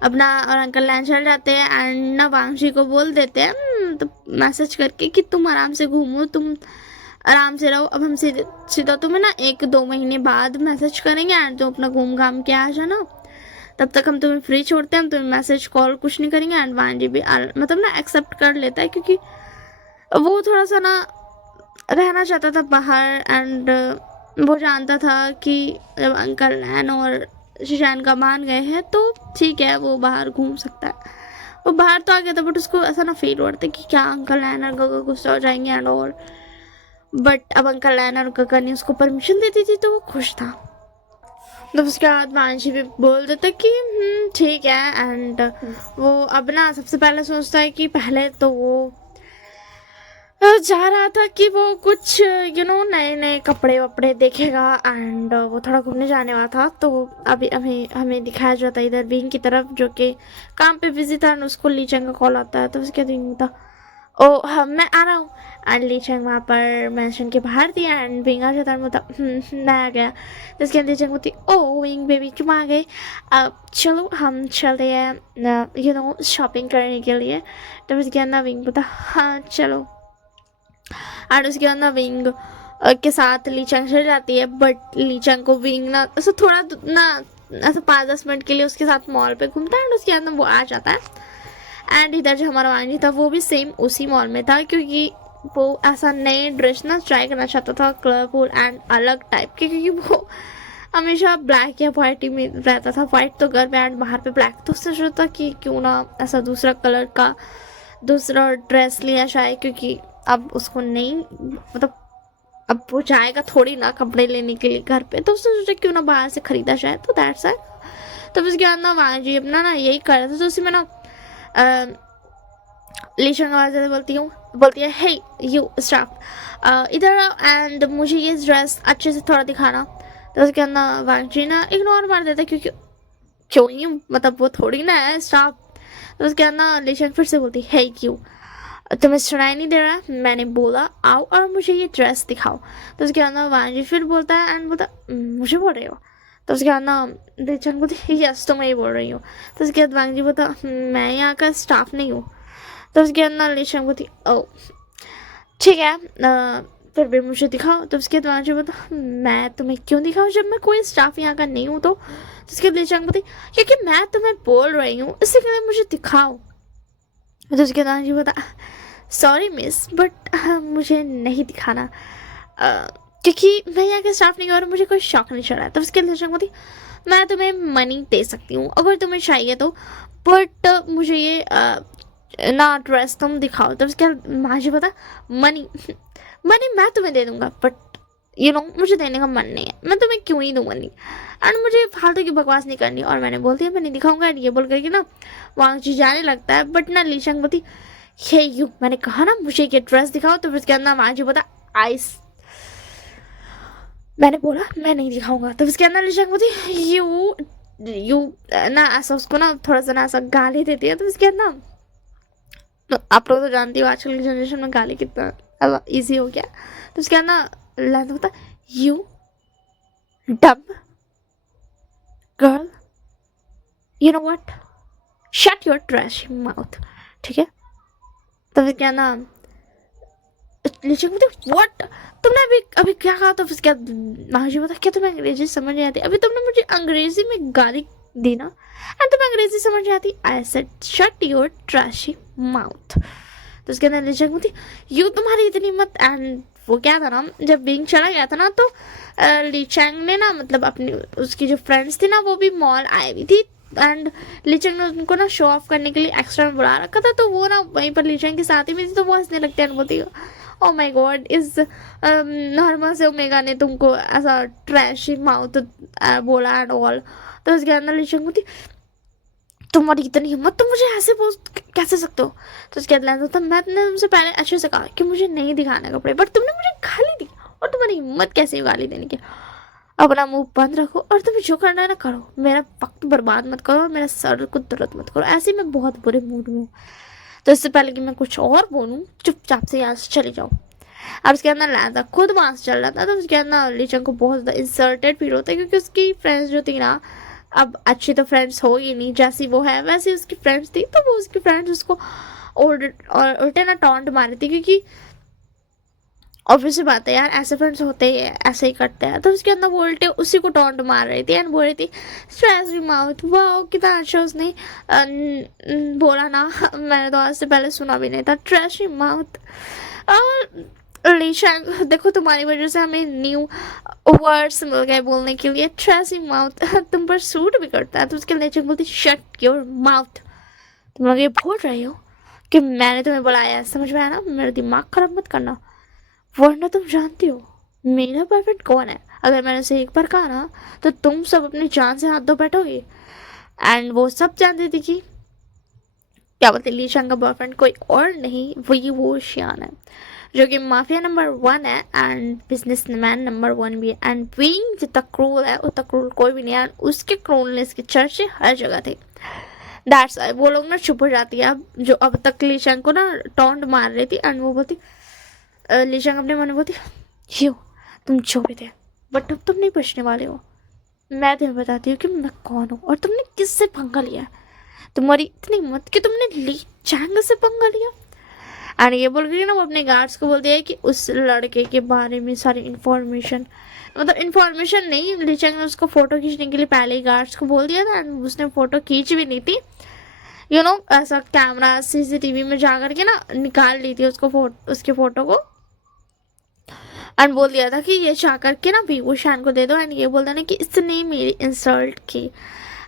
अपना और अंकल नैन चल जाते हैं एंड ना वांगजी को बोल देते हैं तो मैसेज करके कि तुम आराम से घूमो, तुम आराम से रहो, अब हम सीधा तुम्हें ना 1-2 महीने बाद मैसेज करेंगे एंड तुम अपना घूम घाम के आ जाना, तब तक हम तुम्हें फ्री छोड़ते हैं, हम तुम्हें मैसेज कॉल कुछ नहीं करेंगे। एंड वांजी भी मतलब ना एक्सेप्ट कर लेता है क्योंकि वो थोड़ा सा ना रहना चाहता था बाहर एंड वो जानता था कि जब अंकल नैन और सुजान का मान गए हैं तो ठीक है वो बाहर घूम सकता है। वो बाहर तो आ गया था बट उसको ऐसा ना फील हो रहा था कि क्या अंकल नैन और गगा गुस्सा हो जाएंगे एंड और, बट अब अंकल नैन और गगा ने उसको परमिशन दे दी थी तो वो खुश था। तो उसके बाद वांशी भी बोल देता कि ठीक है एंड वो अब ना सबसे पहले सोचता है कि पहले तो वो चाह रहा था कि वो कुछ नए नए कपड़े वपड़े देखेगा एंड वो थोड़ा घूमने जाने वाला था। तो अभी हमें दिखाया जाता है इधर विंग की तरफ जो कि काम पे बिजी था, उसको ली चंग का कॉल आता है। तो उसके विंग था ओ हाँ मैं आ रहा हूँ एंड ली चंग वहाँ पर मेंशन के बाहर थी एंड विंग आ जाता है मैं आ गया। तो उसके अंदर चंग होती ओ विंग बेबी तुम आ गए, अब चलो हम चलते हैं शॉपिंग करने के लिए। तो उसके अंदर विंग बोलता हाँ चलो, एंड उसके बाद ना विंग के साथ लीचंग चल जाती है, बट लीचंग को विंग ना ऐसा थोड़ा ना ऐसा 5-10 मिनट के लिए उसके साथ मॉल पे घूमता है एंड उसके अंदर वो आ जाता है। एंड इधर जो हमारा वांजी था वो भी सेम उसी मॉल में था क्योंकि वो ऐसा नए ड्रेस ना ट्राई करना चाहता था कलरफुल एंड अलग टाइप के, क्योंकि वो हमेशा ब्लैक या वाइट ही में रहता था, वाइट तो घर पे एंड बाहर पे ब्लैक। तो उससे सोचा कि क्यों ना ऐसा दूसरा कलर का दूसरा ड्रेस लिया जाए, क्योंकि अब उसको नहीं मतलब अब वो जाएगा थोड़ी ना कपड़े लेने के लिए घर पे, तो उसने सोचा क्यों ना बाहर से खरीदा जाए। तो दैट्स है। तो उसके बाद ना वांजी अपना ना यही कर रहा था। तो उसी में ना लीशंग आवाज बोलती है हे यू स्टॉप इधर एंड मुझे ये ड्रेस अच्छे से थोड़ा दिखाना। तो उसके अंदर वांजी ना इग्नोर मार देता क्योंकि क्यों ही मतलब वो थोड़ी ना है स्टॉप। तो उसके अंदर लीशंग फिर से बोलती है क्यों तुम्हें सुनाई नहीं दे रहा, मैंने बोला आओ और मुझे ये ड्रेस दिखाओ। तो उसके अंदर वांजी फिर बोलता है एंड बोलता मुझे बोल रही हो। तो उसके अंदर लीचंग बोलती यस तो मैं ही बोल रही हूँ। तो उसके बाद वांजी बोलता मैं यहाँ का स्टाफ नहीं हूँ। तो उसके अंदर लीचंग बोलती ओ ठीक है फिर भी मुझे दिखाओ। तो उसके बाद मुझे बता, मैं तुम्हें क्यों दिखाऊं जब मैं कोई स्टाफ यहाँ का नहीं हूँ। तो उसके बाद लीचंग बोलती, क्योंकि मैं तुम्हें बोल रही हूँ इसी के लिए मुझे दिखाओ। तो उसके बाद मुझे बता, सॉरी मिस बट मुझे नहीं दिखाना, क्योंकि मैं यहाँ के स्टाफ नहीं हूँ और मुझे कोई शौक नहीं चढ़ा है। तो उसके लिए बोलती, मैं तुम्हें मनी दे सकती हूँ अगर तुम्हें चाहिए तो, बट मुझे ये ना ड्रेस तुम दिखाओ। तो उसके मुझे पता, मनी मनी मैं तुम्हें दे दूंगा, बट मुझे देने का मन नहीं है, मैं तुम्हें क्यों ही दूँ मनी, एंड मुझे फालतू की बकवास नहीं करनी। और मैंने बोलती है मैं नहीं दिखाऊंगा, एंड ये बोल करके ना वहाँ चीज जाने लगता है। बट ना लीचंग बोलती, हे यू, मैंने कहा ना मुझे ये ड्रेस दिखाओ। तो उसके अंदर मुझे पता आइस, मैंने बोला मैं नहीं दिखाऊंगा। तो उसके अंदर लीचंग बोलती, यू ना ऐसा उसको ना थोड़ा सा ना ऐसा गाली देती है। तो उसके अंदर तो आप लोग तो जानती हो आजकल की जनरेशन में गाली कितना इजी हो गया। तो उसके अंदर लैंड होता, you dub girl, you know what, shut your trash mouth, ठीक है। तो फिर क्या ना लीचंग बोलती, व्हाट, तुमने अभी अभी क्या कहा। तो फिर क्या मुझे बता, क्या तुम्हें अंग्रेजी समझ नहीं आती, अभी तुमने मुझे अंग्रेजी में गाली दी ना, एंड तुम्हें अंग्रेजी समझ नहीं आती। I said shut your trashy mouth. तो उसके अंदर लीचंग बोलती, यू तुम्हारी इतनी मत, एंड वो क्या था ना, जब बिंग चला गया था ना तो लीचंग ने ना मतलब अपनी उसकी जो फ्रेंड्स थी ना वो भी मॉल आई हुई थी, एंड लीचंग ने उनको ना शो ऑफ करने के लिए एक्स्ट्रा बुला रखा था। तो वो ना वहीं पर लीचंग के साथ ही में थी, तो वो हंसने लगते हैं, बोलती, ओ माय गॉड, इस नॉर्मल से ओमेगा ने तुमको ऐसा ट्रैशी माउथ बोला एंड ऑल। तो उसके अंदर लीचंग बोलती, तुम्हारी इतनी हिम्मत, तुम मुझे ऐसे बोल कैसे सकते हो। तो उसके बाद होता, मैंने तुमसे पहले अच्छे से कहा कि मुझे नहीं दिखाने कपड़े, बट तुमने मुझे गाली दी, और तुम्हारी हिम्मत कैसे गाली देने की। अपना मुंह बंद रखो और तुम्हें जो करना है ना करो, मेरा वक्त बर्बाद मत करो और मेरा सर को दर्द मत करो, ऐसे मैं बहुत बुरे मूड में हूँ। तो इससे पहले कि मैं कुछ और बोलूँ चुपचाप से यहाँ से चले जाओ। अब उसके अंदर लैंसा खुद वहाँ से चल रहा था। तो उसके अंदर लीचंग को बहुत ज़्यादा इंसल्टेड फील होता है, क्योंकि उसकी फ्रेंड्स जो थी ना, अब अच्छी तो फ्रेंड्स हो ही नहीं, जैसी वो है वैसी उसकी फ्रेंड्स थी। तो वो उसकी फ्रेंड्स उसको उल्टे ना टॉन्ट मारी थी, क्योंकि ऑब्वियस बात है यार, ऐसे फ्रेंड्स होते ही है, ऐसे ही करते हैं। तो उसके अंदर वो उल्टे उसी को टॉन्ट मार रही थी एंड बोल रही थी, स्ट्रेस माउथ, वाह कितना अच्छा उसने बोला ना, मैंने तो आज से पहले सुना भी नहीं था, ट्रैशी माउथ। और लीचंग, देखो तुम्हारी वजह से हमें न्यू वर्ड्स मिल गए बोलने के लिए, ट्रैशी माउथ तुम पर सूट भी करता है। तो उसके लीचंग बोलती, शट योर माउथ, तुम लोग ये बोल रहे हो कि मैंने तुम्हें बुलाया है, समझ में आया ना, मेरा दिमाग खराब मत करना, वरना तुम जानती हो मेरा बॉयफ्रेंड कौन है। अगर मैंने उसे एक बार कहा ना तो तुम सब अपनी जान से हाथ धो बैठोगे। एंड वो सब जानती थी कि क्या बोलते, लीचंग का बॉयफ्रेंड कोई और नहीं, वही वो शियान है, जो कि माफिया नंबर 1 है एंड बिजनेसमैन नंबर 1 भी है। एंड विंग जितना क्रूल है उतना क्रूल कोई भी नहीं है, उसके क्रूलनेस के चर्चे हर जगह थे। दैट्स वो लोग ना चुप हो जाती है अब, जो अब तक लीचंग को ना टॉन्ट मार रही थी। एंड वो बोलती, लीचंग अपने मन में बोलती, यू तुम जो भी थे बट अब तुम नहीं बचने वाले हो, मैं तुम्हें बताती हूँ कि मैं कौन हूँ और तुमने किससे पंगा लिया है, तुम्हारी इतनी हिम्मत कि तुमने लीचंग से पंगा लिया। एंड ये बोल रही है ना, वो अपने गार्ड्स को बोल दिया है कि उस लड़के के बारे में सारी इन्फॉर्मेशन, मतलब इन्फॉर्मेशन नहीं, लीचंग ने उसको फोटो खींचने के लिए पहले ही गार्ड्स को बोल दिया था एंड उसने फोटो खींच भी नहीं थी, ऐसा कैमरा सीसीटीवी में जा करके ना निकाल ली थी उसको उसके फोटो को, एंड बोल दिया था कि ये चाह करके ना भी वो शान को दे दो, एंड ये बोल देना कि इसने मेरी इंसल्ट की,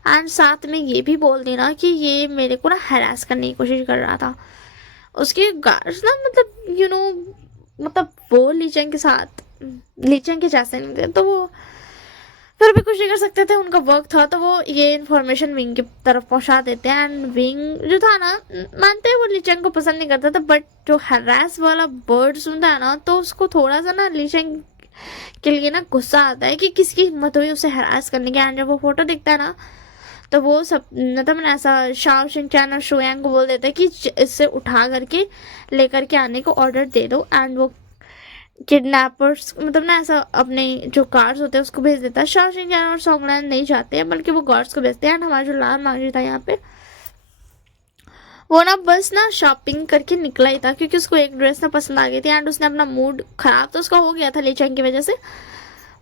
एंड साथ में ये भी बोल देना कि ये मेरे को ना हरास करने की कोशिश कर रहा था। उसके गार्ड्स ना मतलब मतलब वो लीचंग के साथ लीचंग के जैसे नहीं थे, तो वो फिर भी कुछ नहीं कर सकते थे, उनका वर्क था। तो वो ये इन्फॉर्मेशन विंग की तरफ पहुंचा देते हैं एंड विंग जो था ना, मानते हैं वो लीचंग को पसंद नहीं करता था, बट जो हरास वाला वर्ड सुनता है ना तो उसको थोड़ा सा ना लीचंग के लिए ना गुस्सा आता है कि किसकी हिम्मत हुई उसे हरास करने की। एंड जब वो फोटो दिखता है ना तो वो सब मतलब ऐसा शाओ शिनचैन और शोयांग को बोल देता है कि इससे उठा करके लेकर के आने को ऑर्डर दे दो, एंड वो किडनैपर्स मतलब ना ऐसा अपने जो गार्ड्स होते हैं उसको भेज देता है। शाओ शिनचैन और सॉन्गलैन नहीं जाते हैं, बल्कि वो गार्ड्स को भेजते हैं। एंड हमारा जो लाल मांगजी था यहाँ पे वो ना बस ना शॉपिंग करके निकला ही था क्योंकि उसको एक ड्रेस ना पसंद आ गई थी एंड उसने अपना मूड खराब तो उसका हो गया था लेचंग की वजह से,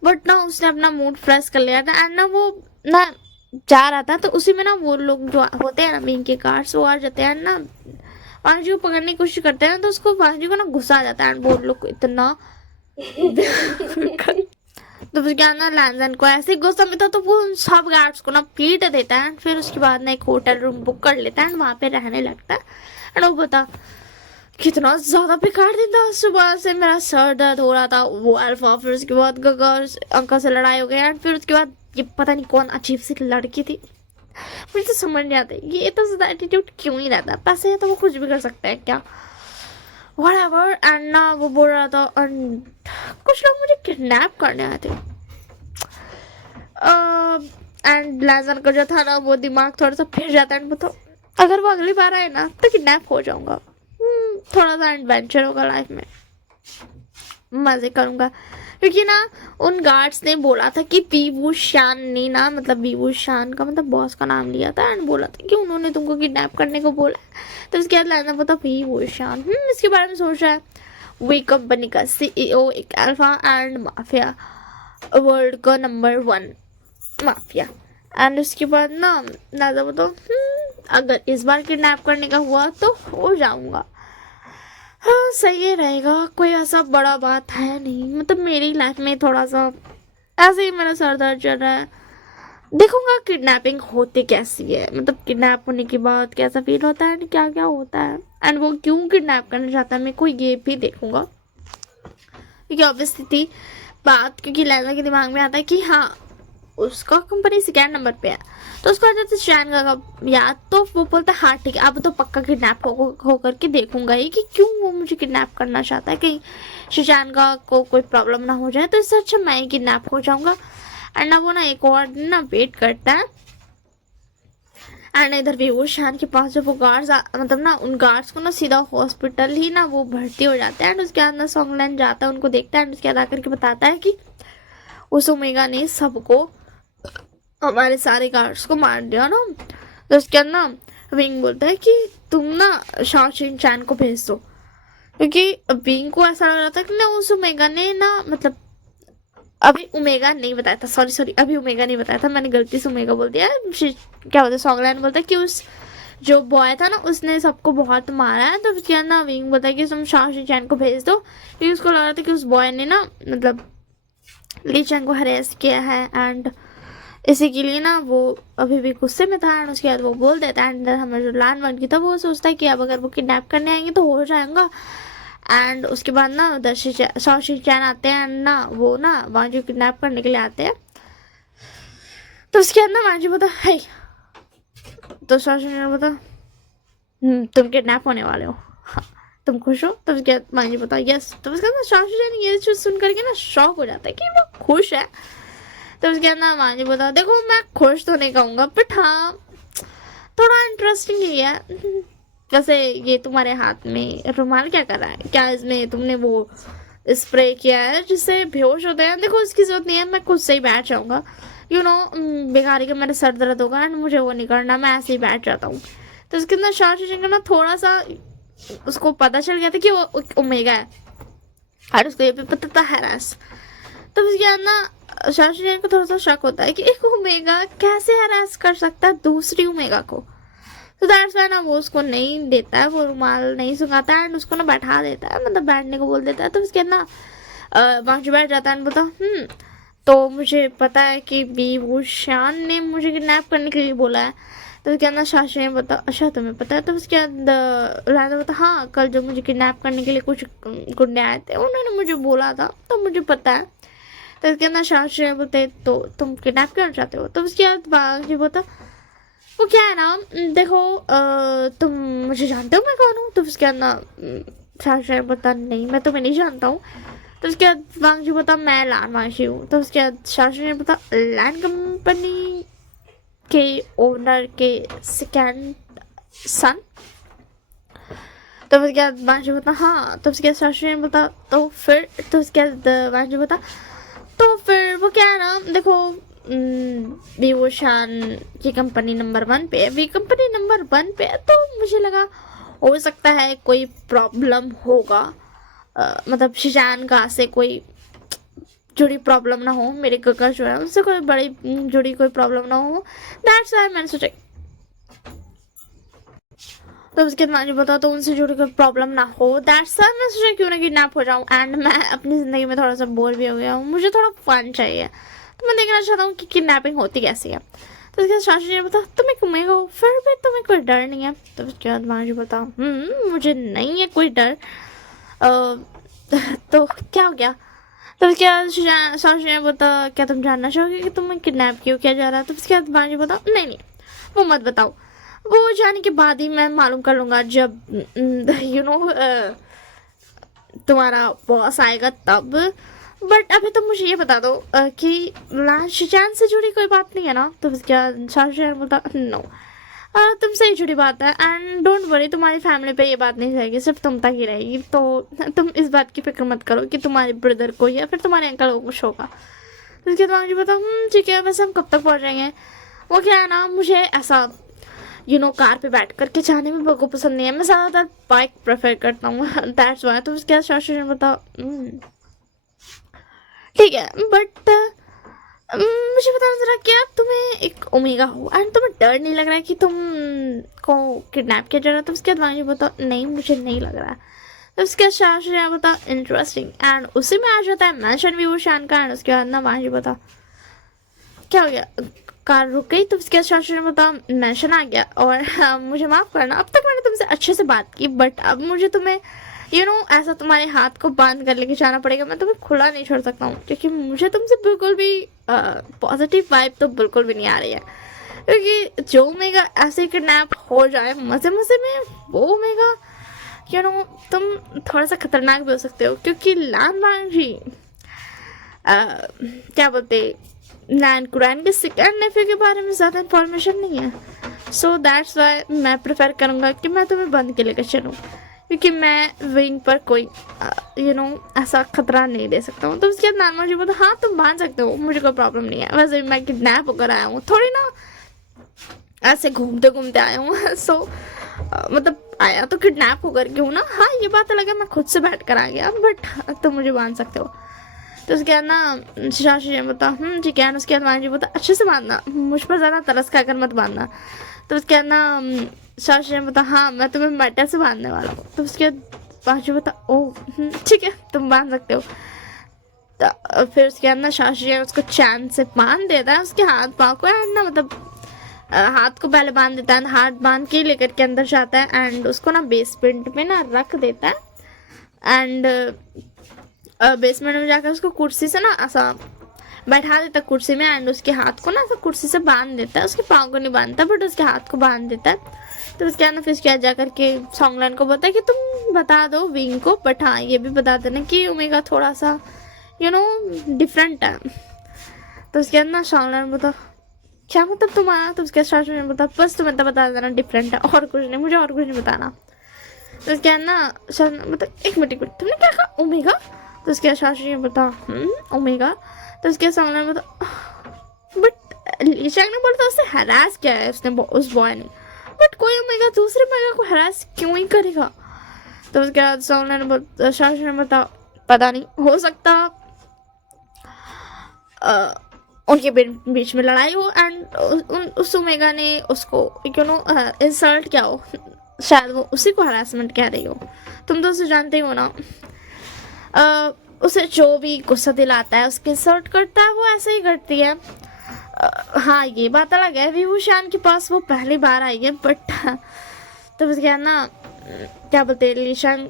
बट ना उसने अपना मूड फ्रेश कर लिया था एंड ना वो ना जा रहा था तो उसी में ना वो लोग जो होते हैं ना बीइंग के कार्ड्स वो आ जाते हैं ना वांजी को पकड़ने की कोशिश करते हैं तो उसको वांजी को ना गुस्सा आ जाता है एंड वो लोग को इतना तो फिर क्या ना लैंजन को ऐसे गुस्सा में था तो वो उन सब गार्ड्स को ना पीट देता है एंड फिर उसके बाद ना एक होटल रूम बुक कर लेता है एंड वहाँ पे रहने लगता है एंड वो बता कितना ज्यादा बेकार दिन था। सुबह से मेरा सर दर्द हो रहा था, वो अल्फा, फिर उसके बाद गगा और अंकल से लड़ाई हो गई एंड फिर उसके बाद ये पता नहीं कौन अजीब सी लड़की थी, मुझे तो समझ नहीं आता ये इतना ज्यादा एटीट्यूड क्यों ही रहता है। पैसे है तो वो कुछ भी कर सकता है क्या, व्हाटएवर। एंड ना वो बोल रहा था and कुछ लोग मुझे किडनैप करने आए थे एंड लैजन का जो था ना वो दिमाग थोड़ा सा फिर जाता है एंड बताओ अगर वो अगली बार आए ना तो किडनैप हो जाऊंगा। थोड़ा सा एडवेंचर होगा लाइफ में, मजे करूंगा क्योंकि ना उन गार्ड्स ने बोला था कि बीवू शान ने ना मतलब बीवू शान का मतलब बॉस का नाम लिया था एंड बोला था कि उन्होंने तुमको किडनैप करने को बोला। तो उसके बाद लाना पता बीवू शान इसके बारे में सोच रहा है। वही कंपनी का सीईओ, एक अल्फा एंड माफिया, वर्ल्ड का नंबर 1 माफिया। एंड उसके बाद ना दादा बताओ अगर इस बार किडनैप करने का हुआ तो हो जाऊंगा। हाँ सही रहेगा, कोई ऐसा बड़ा बात है नहीं, मतलब मेरी लाइफ में थोड़ा सा ऐसे ही मेरा सर दर्द चल रहा है। देखूंगा किडनैपिंग होती कैसी है, मतलब किडनैप होने के बाद कैसा फील होता है एंड क्या क्या होता है एंड वो क्यों किडनैप करना चाहता है मेरे को, ये भी देखूंगा। क्योंकि ऑब्वियसली थी बात, क्योंकि लैला के दिमाग में आता है कि हाँ उसका कंपनी सेकेंड नंबर पे है तो उसको आ जाता है शैन का याद, तो वो बोलता है हाँ ठीक है अब तो पक्का किडनैप हो करके देखूंगा ही कि क्यों वो मुझे किडनैप करना चाहता है, कहीं शिशान का को कोई प्रॉब्लम ना हो जाए, तो इससे अच्छा मैं ही किडनैप हो जाऊंगा। एंड ना वो ना एक और दिन ना वेट करता है एंड इधर भी वो शान के पास जब वो गार्ड्स मतलब ना उन गार्ड्स को ना सीधा हॉस्पिटल ही ना वो भर्ती हो जाते हैं एंड उसके बाद ना सॉन्गलैंड जाता है उनको देखता है एंड उसके बाद आकर के बताता है कि उस ओमेगा ने सबको हमारे सारे गार्ड्स को मार दिया ना। तो उसके बाद ना विंग बोलता है कि तुम ना शाओशिन चैन को भेज दो, क्योंकि विंग को ऐसा लग रहा था कि ना उस ओमेगा ने ना मतलब अभी ओमेगा नहीं बताया था, सॉरी अभी ओमेगा नहीं बताया था, मैंने गलती से ओमेगा बोल दिया। क्या बोलते सॉन्गलैंड बोलता है कि उस जो बॉय था ना उसने सबको बहुत मारा है। तो उसके बाद ना विंग बोलता है कि तुम शाओशिन चैन को भेज दो, क्योंकि उसको लग रहा था कि उस बॉय ने ना मतलब ली चैन को हरेस किया है एंड इसी के लिए ना वो अभी भी गुस्से में था एंड उसके बाद वो बोल देता है एंड हमारा जो लैंड वन की था वो सोचता है कि अब अगर वो किडनैप करने आएंगे तो हो जाएगा। एंड उसके बाद ना उधर शाओशिन चैन आते हैं एंड ना वो ना वांजी किडनैप करने के लिए आते हैं। तो उसके बाद ना वांजी बोलता है तो शाओशिन चैन बोलता तुम किडनैप होने वाले हो, हाँ, तुम खुश हो। तो उसके बाद वांजी बोलता यस। तो उसके बाद शाओशिन चैन ये चीज सुन करके ना शॉक हो जाता है कि वो खुश है। तो उसके बाद ना वांजी बोलता देखो मैं खुश तो नहीं कहूँगा बट हाँ थोड़ा इंटरेस्टिंग ही है। वैसे ये तुम्हारे हाथ में रुमाल क्या कर रहा है, क्या इसमें तुमने वो स्प्रे किया है जिससे बेहोश होते हैं। देखो इसकी जरूरत नहीं है, मैं खुद से ही बैठ जाऊंगा, यू नो बेकारी का मेरा सर दर्द होगा एंड मुझे वो नहीं करना, मैं ऐसे ही बैठ जाता हूँ। तो उसके अंदर शाओशिन का ना थोड़ा सा उसको पता चल गया था कि वो ओमेगा है और उसको ये भी पता था हैरास। तो उसके बाद ना शाओशिन को थोड़ा सा शक होता है कि एक ओमेगा कैसे हरास कर सकता है दूसरी ओमेगा को। तो दैट्स व्हाई ना वो उसको नहीं देता है, वो रुमाल नहीं सुखाता है एंड उसको ना बैठा देता है, मतलब बैठने को बोल देता है। तो उसके बाद ना वहाँ बैठ जाता है बोलता तो मुझे पता है कि बीवू शान ने मुझे किडनैप करने के लिए बोला है। तो उसके अंदर शाओशिन बता अच्छा तुम्हें पता है। तो उसके बाद राजा बता हाँ कल जो मुझे किडनैप करने के लिए कुछ गुंडे आए थे उन्होंने मुझे बोला था तो मुझे पता है। तो इसके अंदर शाओशिन बोलते तो तुम किडनैप करना चाहते हो। तो उसके बाद बाजी बोलता वो क्या है ना देखो तुम मुझे जानते हो मैं कौन हूँ। तो उसके अंदर शाओशिन बोलता नहीं मैं तुम्हें नहीं जानता हूँ। तो उसके बाद वांगजी बोलता मैं लैंड वांशी हूँ। तो उसके बाद शाओशिन बोलता लैंड कंपनी के ओनर के सेकेंड सन। तो उसके बाद वांगजी बोलता हाँ। तो उसके बाद शाओशिन बोलता तो फिर। तो उसके बाद वांगजी बोलता तो फिर वो क्या है ना देखो वीवो शान की कंपनी नंबर 1 पे है, वी कंपनी नंबर 1 पे है, तो मुझे लगा हो सकता है कोई प्रॉब्लम होगा। मतलब शिजान का से कोई जुड़ी प्रॉब्लम ना हो, मेरे गगर जो है उससे कोई बड़ी जुड़ी कोई प्रॉब्लम ना हो। दैट्स व्हाई मैंने सोचा, तो उसके बाद मुझे बताओ तो उनसे जुड़ी कोई प्रॉब्लम ना हो। दैट्स व्हाई मैं सोचा क्यों ना किडनैप हो जाऊँ। एंड मैं अपनी ज़िंदगी में थोड़ा सा बोर भी हो गया हूँ, मुझे थोड़ा फन चाहिए, तो मैं देखना चाहता हूँ कि किडनैपिंग होती कैसी है। तो उसके बाद शाशु जी ने बताया तुम्हें घूमेगा फिर भी तुम्हें कोई डर नहीं है। तो उसके बाद मुझे बताओ मुझे नहीं है कोई डर। तो क्या हो गया। तो उसके बाद शाशु जी ने बताया क्या तुम जानना चाहोगे कि तुम्हें किडनैप क्यों किया जा रहा है। तो उसके बाद मुझे बताओ नहीं नहीं वो मत बताओ, वो जाने के बाद ही मैं मालूम कर लूँगा, जब तुम्हारा बॉस आएगा तब। बट अभी तुम मुझे ये बता दो कि शिजान से जुड़ी कोई बात नहीं है ना। तो क्या शाशु बोलता नो, तुमसे ही जुड़ी बात है एंड डोंट वरी, तुम्हारी फैमिली पे ये बात नहीं जाएगी, सिर्फ तुम तक ही रहेगी। तो तुम इस बात की फिक्र मत करो कि तुम्हारे ब्रदर को या फिर तुम्हारे अंकल को कुछ होगा। तो उसके बाद मुझे बताओ ठीक है, वैसे हम कब तक पहुँचेंगे। वो क्या है ना, मुझे ऐसा कार पे बैठ करके जाने में बिल्कुल पसंद नहीं है, मैं ज़्यादातर बाइक प्रेफर करता हूँ। That's why. तो उसके बाद शाशु ने बताओ ठीक है, बट मुझे बताना जरा, क्या तुम्हें एक ओमेगा हो एंड तुम्हें डर नहीं लग रहा है कि तुम को किडनैप किया जा रहा है। तो उसके बाद मुझे बताओ नहीं मुझे नहीं लग रहा है। तो उसके बाद शाशु ने बताओ इंटरेस्टिंग, एंड उसी में आ जाता है मेंशन वीवो शान का। एंड उसके बाद ना मुझे बताओ क्या हो गया, कार रुक गई। तो उसके बाद शाशु ने बताया मेंशन आ गया। और मुझे माफ़ करना, अब तक मैंने तुमसे अच्छे से बात की, बट अब मुझे तुम्हें ऐसा तुम्हारे हाथ को बांध कर लेके जाना पड़ेगा, मैं तुम्हें खुला नहीं छोड़ सकता हूँ, क्योंकि मुझे तुमसे बिल्कुल भी पॉजिटिव वाइब तो बिल्कुल भी नहीं आ रही है। क्योंकि जो ओमेगा ऐसे किडनैप हो जाए मज़े मज़े में, वो ओमेगा तुम थोड़ा सा खतरनाक भी हो सकते हो, क्योंकि लान वांग जी क्या बोलते नैन कुरैन के सेकंड नेफ्यू के बारे में ज़्यादा इन्फॉर्मेशन नहीं है। सो दैट्स वाई मैं प्रेफर करूँगा कि मैं तुम्हें बंद के लेकर चलूँ, क्योंकि मैं विंग पर कोई ऐसा खतरा नहीं दे सकता हूँ। तो उसके बाद नानमा जी बोलते हाँ तुम बांध सकते हो, मुझे कोई प्रॉब्लम नहीं है, वैसे भी मैं किडनैप होकर आया हूँ, थोड़ी ना ऐसे घूमते घूमते आया हूँ। सो मतलब आया तो किडनैप होकर के हूँ ना। हाँ ये बात अलग है, मैं खुद से बैठ कर आ गया, बट तुम मुझे बांध सकते हो। तो उसके बाद ना शाशु जी बता ठीक है। उसके बाद मान जी बता अच्छे से बांधना, मुझ पर ज़्यादा तरस खाकर मत बांधना। तो उसके बाद ना शाशु जी बता हाँ मैं तुम्हें मेटल से बांधने वाला हूँ। तो उसके बाद पाँचू बता ओ ठीक है तुम बांध सकते हो। तो फिर उसके बाद ना शाशु जी उसको चैन से बांध देता है उसके हाथ पाँव को, एंड ना मतलब हाथ को पहले बांध देता है, हाथ बांध के लेकर के अंदर जाता है एंड उसको ना बेसमेंट में ना रख देता है। एंड बेसमेंट में जाकर उसको कुर्सी से ना ऐसा बैठा देता कुर्सी में, एंड उसके हाथ को ना ऐसा कुर्सी से बांध देता है, उसके पाँव को नहीं बांधता बट उसके हाथ को बांध देता है। तो उसके बाद फिर क्या जा करके सॉन्गलाइन को बताया कि तुम बता दो विंग को, बट हाँ ये भी बता देना कि ओमेगा थोड़ा सा डिफरेंट है। तो उसके बाद ना सॉन्गलाइन बता क्या मतलब तुम्हारा। तो उसके स्टार्ट में बता बस तुम्हें तो बता देना डिफरेंट है, और कुछ नहीं, मुझे और कुछ नहीं बताना। तो उसके बाद ना मतलब एक मिनट तुमने क्या कहा ओमेगा। तो उसके बाद शाशु ने बता ओमेगा। तो उसके सामने बता बट लीशांग ने बोला था उससे हरास किया है उसने उस बॉय ने, बट कोई ओमेगा दूसरे ओमेगा को हरास क्यों ही करेगा। तो उसके बाद शाशु ने बता पता नहीं, हो सकता उनके बीच में लड़ाई हो एंड उस ओमेगा ने उसको इंसल्ट किया हो, शायद वो उसी को हरासमेंट कह रही हो। तुम तो उसे जानते हो ना, उसे जो भी गुस्सा दिलाता है उसके इंसल्ट करता है, वो ऐसे ही करती है। हाँ ये बात अलग है विभूषण के पास वो पहली बार आई है, बट तो उसके बाद ना क्या बोलते लीशांग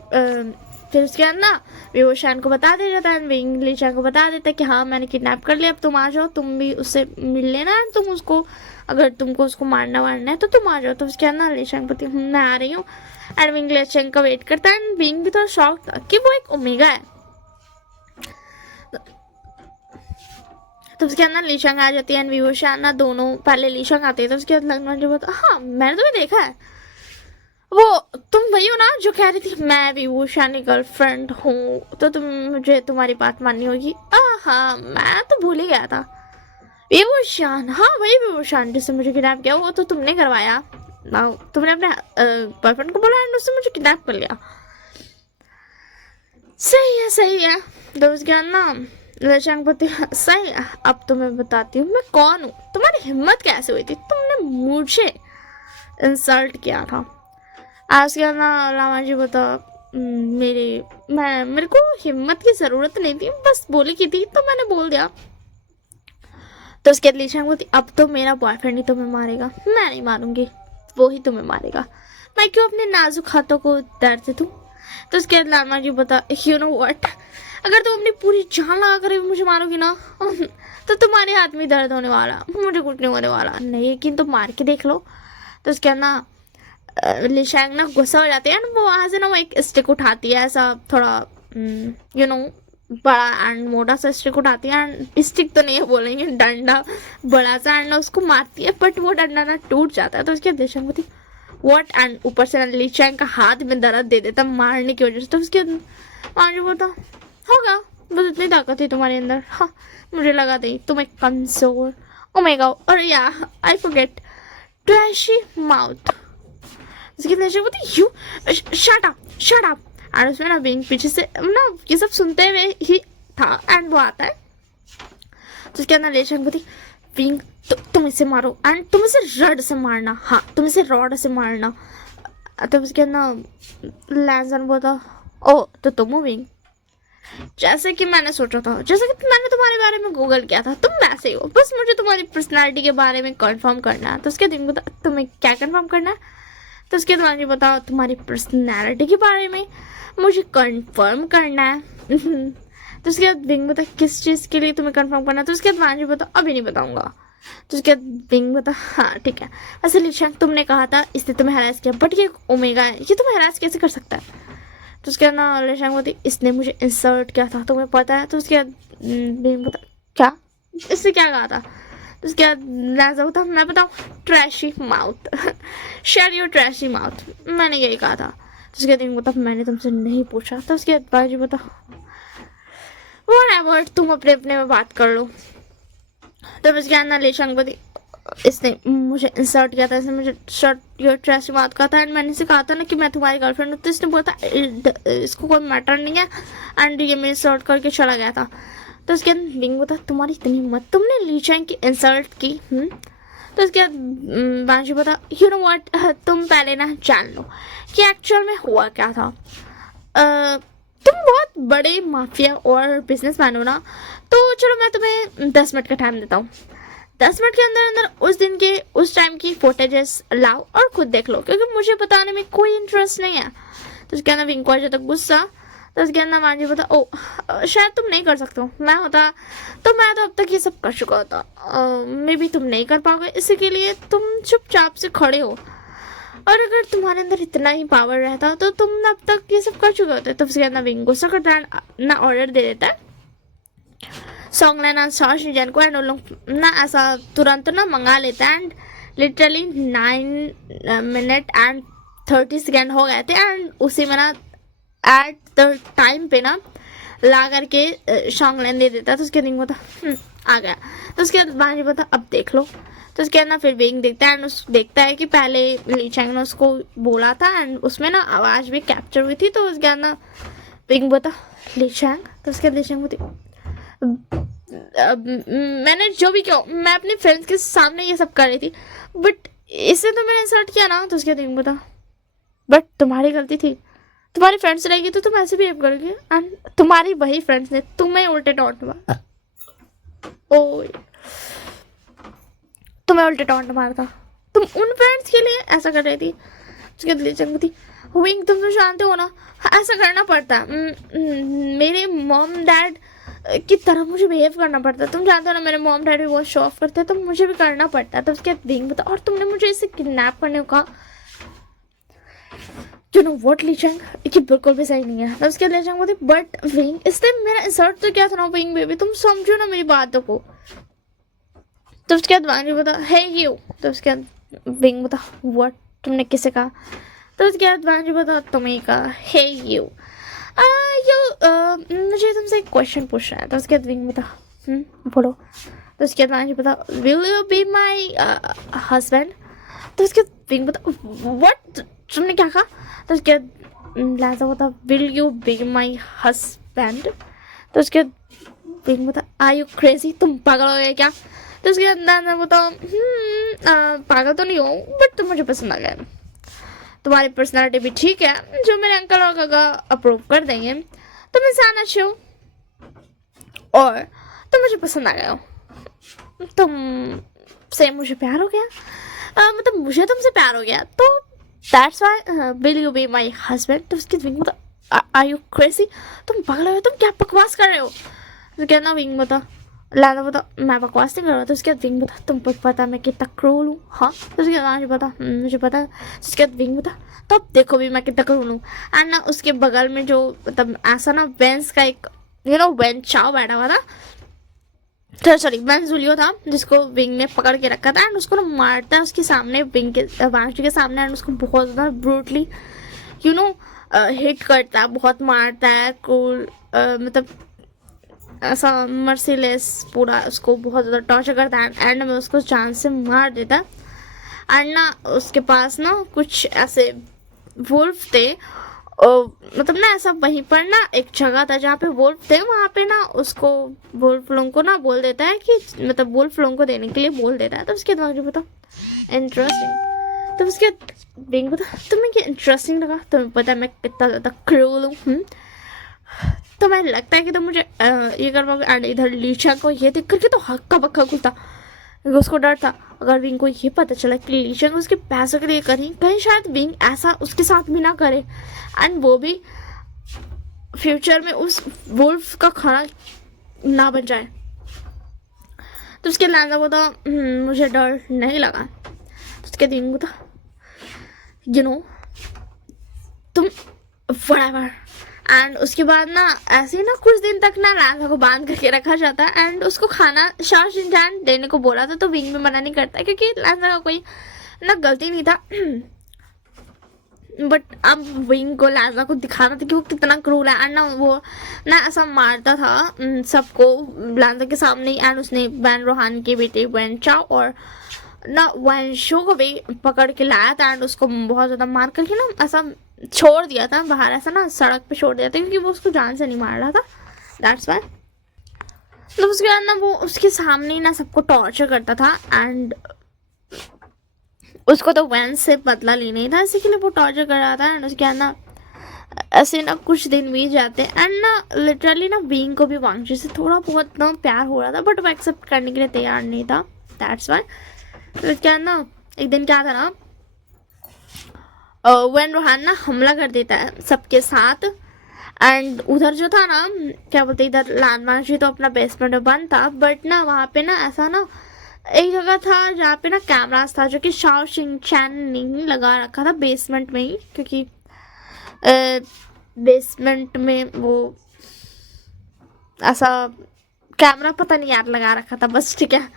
फिर उसके बाद ना विभूषण को बता दिया जाता है, विंग लीशांग को बता देता है कि हाँ मैंने किडनैप कर लिया, अब तुम आ जाओ, तुम भी उससे मिल लेना, तुम उसको अगर तुमको उसको मारना वारना है तो तुम आ जाओ। तो उसके बाद ना लीशांग बोलती मैं आ रही हूँ, एंड विंग लीशांग का वेट करता है, एंड विंग भी थोड़ा शॉक था कि वो एक ओमेगा है। तो उसके अंदर लीशांग आ जाती है एंड विभूषण ना दोनों पहले लीशांग आती है। तो उसके बाद लगना जो बता हाँ मैंने तुम्हें देखा है, वो तुम वही हो ना जो कह रही थी मैं विभूषण की गर्लफ्रेंड हूँ, तो तुम मुझे तुम्हारी बात माननी होगी। हाँ मैं तो भूल ही गया था, विभूषण, हाँ वही विभूषण जिससे मुझे किडनैप किया, वो तो तुमने करवाया ना, तुमने अपने बॉयफ्रेंड को बोला एंड उसने मुझे किडनैप कर लिया। सही है सही है। तो उसके बाद ना लक्ष्यांग बोलती है सही है, अब तो मैं बताती हूँ मैं कौन हूँ, तुम्हारी हिम्मत कैसे हुई थी, तुमने मुझे इंसल्ट किया था। आज के बाद ना लामा जी बता मेरे को हिम्मत की जरूरत नहीं थी, बस बोली की थी तो मैंने बोल दिया। तो उसके बाद लीशांग बोलती अब तो मेरा बॉयफ्रेंड ही तुम्हें मारेगा, मैं नहीं मारूंगी, वो ही तुम्हें मारेगा, मैं क्यों अपने नाजुक हाथों को दर्द दूं। तो उसके बाद लामा जी बता यू नो व्हाट, अगर तुम अपनी पूरी जान लगा कर मुझे मारोगी ना तो तुम्हारे हाथ में दर्द होने वाला, मुझे कुछ नहीं होने वाला, नहीं लेकिन तुम मार के देख लो। तो उसके बाद ना लिशांग ना गुस्सा हो जाती है एंड वो वहाँ से ना वो एक स्टिक उठाती है, ऐसा थोड़ा यू नो बड़ा एंड मोटा सा स्टिक उठाती है एंड स्टिक तो नहीं है बोलेंगे, डंडा बड़ा सा, एंड उसको मारती है बट वो डंडा ना टूट जाता है। तो उसके लिशांग होती व्हाट, एंड ऊपर से लिशांग का हाथ में दर्द दे देता मारने की वजह से। तो उसके मांझू बोलता होगा बस इतनी ताकत थी तुम्हारे अंदर, हाँ मुझे लगा थी तुम एक कमजोर, ओ माय गॉड, और या आई फॉरगेट ट्रैशी माउथ। उसकी नेचर बोलती यू शट अप एंड उसमें ना विंग पीछे से ना ये सब सुनते हुए ही था एंड वो आता है। तो उसके अंदर लेशन बोलती विंग तुम इसे मारो एंड तुम इसे रड से मारना, हाँ तुम इसे रॉड से मारना। तो उसके अंदर लैंसन बोलता ओ तो तुम हो विंग, जैसे कि मैंने सोचा था, जैसे कि मैंने तुम्हारे बारे में गूगल किया था, तुम वैसे ही हो, बस मुझे तुम्हारी पर्सनालिटी के बारे में कंफर्म करना है। तो उसके दिन बता तुम्हें क्या कंफर्म करना है। तो उसके बाद मुझे बताओ तुम्हारी पर्सनालिटी के बारे में मुझे कंफर्म करना है तो उसके बाद विंग बता किस चीज़ के लिए तुम्हें कंफर्म करना है। तो उसके बाद मुझे बताओ अभी नहीं बताऊंगा। तो उसके बाद विंग बता हाँ ठीक है, वैसे लिशांग तुमने कहा था इसने तुम्हें हरास किया, बट ये ओमेगा है, ये तुम्हें हरास कैसे कर सकता है। तो उसके बाद ना लिशांग बोलती इसने मुझे इंसल्ट किया था तुम्हें पता है। तो उसके बाद विंग बता क्या, इसने क्या कहा था। तो उसके बाद लाजा होता मैं बताऊँ trashy mouth share your trashy mouth, मैंने यही कहा था। तो उसके बाद बता मैंने तुमसे नहीं पूछा। तो उसके बाद बाजी बता व्हाटएवर, तुम अपने अपने में बात कर लो। तो उसके बाद ना लेशांग बोली इसने मुझे इंसल्ट किया था, इसने मुझे शर्ट योर ट्रैशी माउथ कहा था एंड मैंने इसे कहा था ना कि मैं तुम्हारी गर्लफ्रेंड हूँ। तो इसने बोला था इसको कोई मैटर नहीं है एंड ये मेरे इंसल्ट करके चला गया था। तो उसके बाद विंग बता तुम्हारी इतनी हिम्मत, तुमने लीचांग की इंसल्ट की। तो उसके बाद बांशी बता यू नो व्हाट, तुम पहले ना जान लो कि एक्चुअल में हुआ क्या था। तुम बहुत बड़े माफिया और बिजनेसमैन हो ना, तो चलो मैं तुम्हें 10 मिनट का टाइम देता हूँ, 10 मिनट के अंदर अंदर उस दिन के उस टाइम की फुटेजेस लाओ और खुद देख लो, क्योंकि मुझे बताने में कोई इंटरेस्ट नहीं है। तो उसके अंदर विंग को आ जाता गुस्सा। तो उसके अंदर मांझी बता ओ शायद तुम नहीं कर सकते हो, मैं होता तो मैं तो अब तक ये सब कर चुका होता, मे बी तुम नहीं कर पाओगे, इसी के लिए तुम चुपचाप से खड़े हो, और अगर तुम्हारे अंदर इतना ही पावर रहता तो तुम अब तक ये सब कर चुके होते। तो उसके अंदर विंग गुस्सा करता है ना ऑर्डर दे देता है सॉन्गलैन एंड शॉर्जन को एंड उन लोग ना ऐसा तुरंत ना मंगा लेता है and literally 9 minute and 30 second हो गए थे एंड उसी में ना एट द टाइम पे ना ला करके शॉन्गलैन दे देता है। तो उसके दिन बता आ गया। तो उसके बाद बाजी बता अब देख लो। तो उसके बाद ना फिर विंग देखता है एंड उस देखता है कि पहले लीचैंग ने उसको बोला था एंड उसमें ना आवाज़ भी कैप्चर हुई थी। तो उसके बाद ना विंग बता लीचैंग। तो उसके बाद लीचैंग बोती मैंने जो भी किया मैं अपने फ्रेंड्स के सामने ये सब कर रही थी, बट इससे तो मैंने इंसल्ट किया ना। तो उसके बाद विंग बता बट तुम्हारी गलती थी, तुम्हारी फ्रेंड्स रहेगी तो तुम ऐसे बिहेव करोगे एंड तुम्हारी वही फ्रेंड्स ने तुम्हें उल्टे टॉन्ट मारा, ओ तुम्हें उल्टे टॉन्ट मारता, तुम उन फ्रेंड्स के लिए ऐसा कर रही थी। उसके दिल्ली चंग थी विंग तुम तो जानते हो ना ऐसा करना पड़ता, मेरे मॉम डैड की तरह मुझे बिहेव करना पड़ता, तुम जानते हो ना मेरे मॉम डैड भी बहुत शो ऑफ करते हैं तो मुझे भी करना पड़ता है। तो उसके बाद विंग बता और तुमने मुझे इसे किडनैप करने को कहा, यू नो व्हाट लीचैंग ये बिल्कुल भी सही नहीं है। तब उसके लीचैंग बोलती बट विंग इसने मेरा इंसल्ट तो क्या था ना विंग बेबी, तुम समझो ना मेरी बातों को। तो उसके बाद वांगी बता है यू। तो उसके बाद विंग बता व्हाट तुमने किसे कहा। तो उसके बाद वांगी बता तुम्हें कहा है यू मुझे तुमसे एक क्वेश्चन पूछना है। तो उसके बाद विंग बता बोलो। तो उसके बाद वांजी पता will you be my husband. तो उसके बाद विंग बता व्हाट, तुमने क्या कहा। तो उसके बाद लाजा बता will you be my husband. तो उसके बाद विंग बता आर यू क्रेजी, तुम पागल हो गए क्या। तो उसके बाद लाजा बता पागल तो नहीं हो बट तुम मुझे पसंद आ गए, तुम्हारी पर्सनालिटी भी ठीक है, जो मेरे अंकल और काका अप्रूव कर देंगे, तुम इंसान अच्छे हो और तुम मुझे पसंद आ गए हो, तुम से मुझे प्यार हो गया, मतलब मुझे तुमसे प्यार हो गया, तो that's why will you be my husband. तो उसकी विंग बता आर यू क्रेजी, तुम पागल हो, तुम क्या बकवास कर रहे हो। तो कहना विंग बता लादा बता मैं बकवास नहीं कर रहा। तो उसके बाद विंग बता तुम पता मैं कितना क्रूल हूँ। हाँ। तो उसके बाद मुझे पता मुझे पता। उसके बाद विंग बता तो अब देखो भी मैं कितना क्रूल हूँ। एंड ना उसके बगल में जो मतलब ऐसा ना वेंस का एक वेन चाओ बैठा हुआ था, तो सॉरी वेन जूलियो था, जिसको विंग ने पकड़ के रखा था एंड उसको ना मारता है उसके सामने विंग के वांशी के सामने एंड उसको बहुत ज़्यादा ब्रूटली हिट करता है, बहुत मारता है, क्रूल मतलब ऐसा मर्सीलेस पूरा उसको बहुत ज़्यादा टॉर्चर करता है एंड में उसको जान से मार देता। एंड ना उसके पास ना कुछ ऐसे वुल्फ थे, मतलब ना ऐसा वहीं पर ना एक जगह था जहाँ पे वुल्फ थे, वहाँ पे ना उसको वुल्फ लोगों को ना बोल देता है कि मतलब वुल्फ लोगों को देने के लिए बोल देता है। तो उसके बाद मुझे बताओ इंटरेस्टिंग। तो उसके बिंग बता तुम्हें क्या इंटरेस्टिंग लगा, तुम्हें पता है मैं कितना ज़्यादा क्रूल हूँ, तो मैं लगता है कि तो मुझे ये कर पाओगे। एंड इधर लीचा को ये देख करके तो हक्का बक्का खुलता, उसको डर था अगर विंग को ये पता चला कि लीचा को उसके पैसों के लिए करी, कहीं शायद विंग ऐसा उसके साथ भी ना करे एंड वो भी फ्यूचर में उस वुल्फ का खाना ना बन जाए। तो उसके लांजा को तो मुझे डर नहीं लगा। तो उसके विंग को तो तुम whatever। एंड उसके बाद ना ऐसे ही ना कुछ दिन तक ना लांजा को बांध करके रखा जाता है एंड उसको खाना शाओ शिनचैन देने को बोला था, तो विंग में मना नहीं करता क्योंकि लांजा का कोई ना गलती नहीं था। बट अब विंग को लांजा को दिखाना था कि वो कितना क्रूर है एंड ना वो ना ऐसा मारता था सबको लांजा के सामने ही। एंड उसने वैन रोहान की बेटी वैन चाओ और ना वैन शो को भी पकड़ के लाया था एंड उसको बहुत ज़्यादा मार करके ना ऐसा छोड़ दिया था बाहर, ऐसा ना सड़क पे छोड़ दिया था क्योंकि वो उसको जान से नहीं मार रहा था, दैट्स वाई। तो उसके बाद ना वो उसके सामने ही ना सबको टॉर्चर करता था एंड उसको तो वैन से बदला लेना ही था, इसी के लिए वो टॉर्चर कर रहा था। एंड उसके बाद ना ऐसे ना कुछ दिन बीत जाते एंड ना लिटरली ना विंग को भी वांगजी से थोड़ा बहुत ना प्यार हो रहा था बट वो एक्सेप्ट करने के लिए तैयार नहीं था, दैट्स वाई। तो उसके बाद ना एक दिन क्या था ना वैन रोहान ना हमला कर देता है सबके साथ एंड उधर जो था ना क्या बोलते इधर लानमांशी तो अपना बेसमेंट में बंद था बट ना वहाँ पे ना ऐसा ना एक जगह था जहाँ पे ना कैमरास था जो कि शाओ शिनचैन ने लगा रखा था बेसमेंट में ही, क्योंकि बेसमेंट में वो ऐसा कैमरा पता नहीं यार लगा रखा था बस, ठीक है।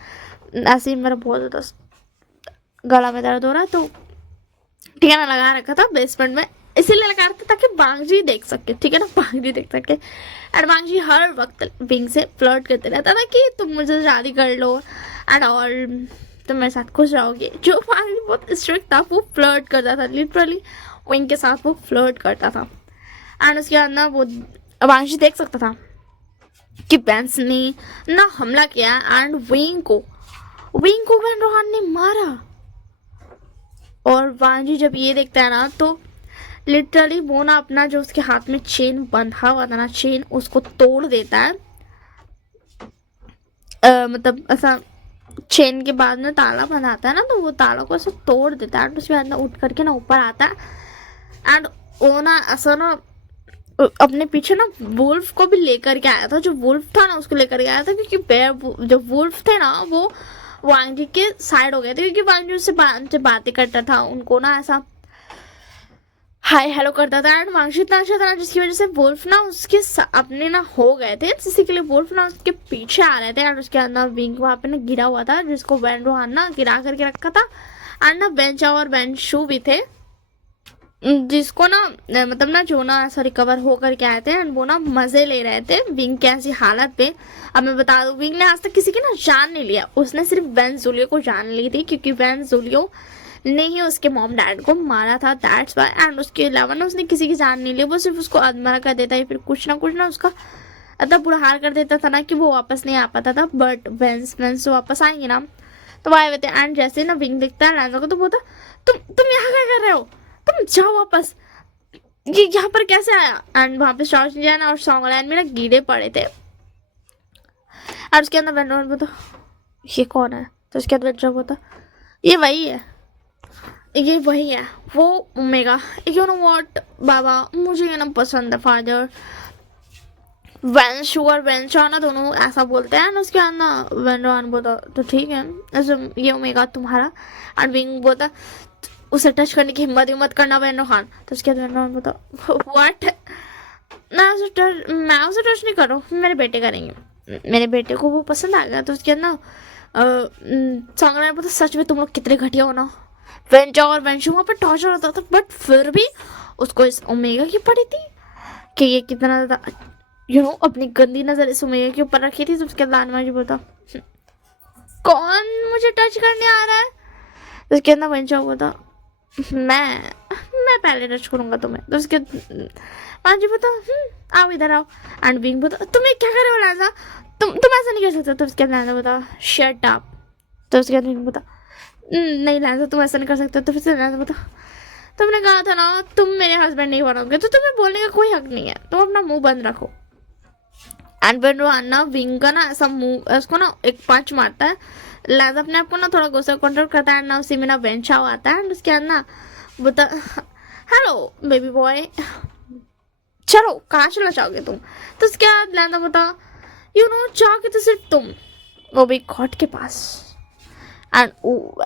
ऐसे ही मेरा बहुत ज़्यादा गला में दर्द हो रहा है तो ठीक है ना लगा रखा था बेसमेंट में, इसीलिए लगा रखा था ताकि वांगजी देख सके, ठीक है ना, वांगजी देख सके। एंड वांगजी हर वक्त विंग से फ्लर्ट करते रहता था कि तुम मुझे शादी कर लो एंड और तुम मेरे साथ खुश रहोगे। जो वांगजी बहुत स्ट्रिक्ट था वो फ्लर्ट करता था, लिटरली विंग के साथ वो फ्लर्ट करता था। एंड उसके बाद ना वो वांगजी देख सकता था कि बेंस ने ना हमला किया एंड विंग को वैन रोहान ने मारा। और वांजी जब ये देखता है ना तो लिटरली वो ना अपना जो उसके हाथ में चेन बंधा हुआ था ना चेन उसको तोड़ देता है। मतलब ऐसा चेन के बाद में ताला बनाता है ना तो वो ताला को ऐसा तोड़ देता है। उसके बाद ना उठ करके ना ऊपर आता है एंड वो ना ऐसा ना अपने पीछे ना वुल्फ को भी लेकर के आया था, जो वुल्फ था ना उसको लेकर के आया था क्योंकि बेयर जो वुल्फ थे ना वो वांगजी के साइड हो गए थे क्योंकि वांगजी उससे बातें करता था, उनको ना ऐसा हाय हेलो करता था। एंड वांगजी इतना अच्छा था ना जिसकी वजह से वुल्फ ना उसके अपने ना हो गए थे, जिससे के लिए वुल्फ ना उसके पीछे आ रहे थे। एंड उसके अंदर विंग वहाँ पे ना गिरा हुआ था जिसको वैन रोहान ना गिरा करके रखा था एंड ना बेंचा और बेन शू भी थे जिसको ना मतलब ना जो ना ऐसा रिकवर होकर के आए थे एंड वो ना मजे ले रहे थे विंग की ऐसी हालत पे। अब मैं बता दूं विंग ने आज तक किसी की ना जान नहीं लिया, उसने सिर्फ वेन जूलियो को जान ली थी क्योंकि वेन जूलियो ने ही उसके मॉम डैड को मारा था, दैट्स वाई। एंड उसके अलावा ना उसने किसी की जान नहीं ली, वो सिर्फ उसको अधमरा कर देता है, फिर कुछ ना उसका इतना बुरा हाल कर देता था ना कि वो वापस नहीं आ पाता था। बट वेंस वापस आएंगे ना तो वो आए हुए थे। एंड जैसे ना विंग दिखता है लैंजा को तो बोलता तुम यहाँ क्या कर रहे हो, तुम जाओ वापस, ये यहाँ पर कैसे आया। एंड वहां पे शॉर्ट जाना और सॉन्गलैंड में ना कीड़े पड़े थे और उसके अंदर वेंड्रोन बोलता ये कौन है, तो उसके अंदर वेंड्रोन बोलता ये वही है, ये वही है वो ओमेगा। यू नो व्हाट बाबा, मुझे ये ना पसंद है फादर। वेंशू और वेंशा ना दोनों ऐसा बोलते हैं ना, उसके बाद ना वेंड्रोन बोलता तो ठीक है ऐसे ये ओमेगा तुम्हारा। एंड विंग बोलता उसे टच करने की हिम्मत मत करना वेंड्रो खान। तो उसके बाद वेंड्रोन बोलता व्हाट, मैं उसे टच नहीं करूँ, मेरे बेटे करेंगे, मेरे बेटे को वो पसंद आ गया। तो उसके बाद ना सॉन्ग बोलता सच में तुम लोग कितने घटिया हो ना। वेंचा और वेंशू वहाँ पर टॉर्चर होता था बट फिर भी उसको इस ओमेगा की पड़ी थी कि ये कितना ज़्यादा अपनी गंदी नजर इस ओमेगा के ऊपर रखी थी। तो उसके बाद जी बोलता कौन मुझे टच करने आ रहा है। तो उसके अंदर वेंचा बोलता मैं पहले टच करूंगा तुम्हें। तो उसके जी बोलता आओ इधर आओ। एंड विंग बोलता तुम ये क्या कर रहे हो लाजा, तुम ऐसा नहीं कर सकते। तो उसके अंदर बोलता शट अप। तो उसके बाद विंग बोलता नहीं लाजा तुम ऐसा नहीं कर सकते। तो फिर से लाजा बोलता तुमने कहा था ना तुम मेरे हस्बैंड नहीं बनोगे, तो तुम्हें बोलने का कोई हक नहीं है, तुम अपना मुंह बंद रखो। एंड वेंड्रोन ना विंग का ना ऐसा मुंह उसको ना एक पंच मारता है। लैज अपने आप को ना थोड़ा गुस्सा कंट्रोल करता है ना, उसी में ना वेंचाओ आता है। एंड उसके बाद ना बोलता हेलो बेबी बॉय, चलो कहाँ चला जाओगे तुम। तो उसके बाद लैंदा बोलता जाओगे तो सिर्फ तुम, वो भी कॉट के पास। एंड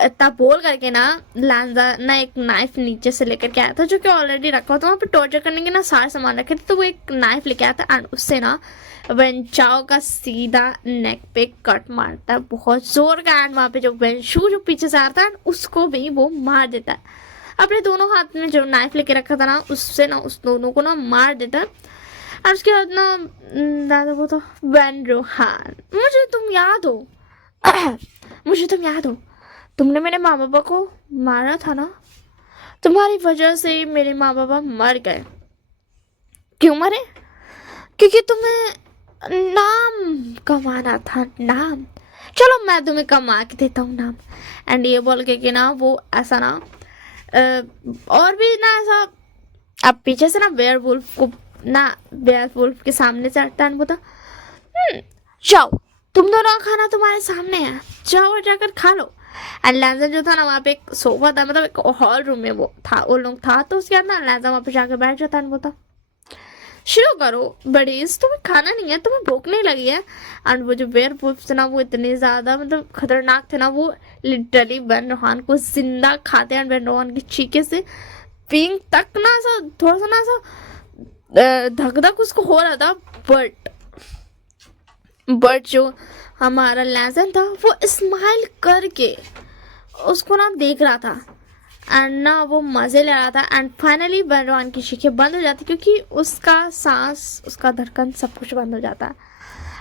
इतना बोल करके ना लैंजा ना एक नाइफ नीचे से लेकर के आया था जो कि ऑलरेडी रखा हुआ था वहाँ पे टॉर्चर करने के ना सारे सामान रखे थे। तो वो एक नाइफ लेके आया था एंड उससे ना वेंचाओ का सीधा नेक पे कट मारता है बहुत जोर का। एंड वहाँ पे जो वेंशू जो पीछे से आता है उसको भी वो मार देता है अपने दोनों हाथ में जो नाइफ लेके रखा था ना उससे ना उस दोनों को ना मार देता है। और उसके बाद ना दादा वो तो वेंड्रोहान मुझे तुम याद हो मुझे तुम याद हो, तुमने मेरे माँ बाबा को मारा था ना, तुम्हारी वजह से मेरे माँ बाबा मर गए। क्यों मरे? क्योंकि तुम्हें नाम कमाना था, नाम। चलो मैं तुम्हें कमा के देता हूँ नाम। एंड ये बोल के कि ना वो ऐसा ना और भी ना ऐसा अब पीछे से ना वेयरवुल्फ को ना वेयरवुल्फ के सामने से हटता है। बोलता जाओ तुम दोनों का खाना तुम्हारे सामने है, जाओ और जाकर खा लो। एंड लैंजा जो था ना वहाँ पे एक सोफा था, मतलब एक हॉल रूम में वो था वो लोग था। तो उसके बाद ना लैंजा वहाँ पे जाकर बैठ जाता है। बोलता शुरू करो बड़ीज, तुम्हें खाना नहीं है, तुम्हें भूख नहीं लगी है। एंड वो जो वेयरवुल्फ थे ना वो इतने ज़्यादा मतलब खतरनाक थे ना, वो लिटरली वेंड्रोहान को जिंदा खाते हैं। एंड वेंड्रोहान की चीखे से पिंक तक ना ऐसा थोड़ा सा ना ऐसा धक धक उसको हो रहा था। बट जो हमारा लैजन था वो स्माइल करके उसको ना देख रहा था एंड ना वो मज़े ले रहा था। एंड फाइनली वेंड्रोहान की चीखें बंद हो जाती क्योंकि उसका सांस उसका धड़कन सब कुछ बंद हो जाता है।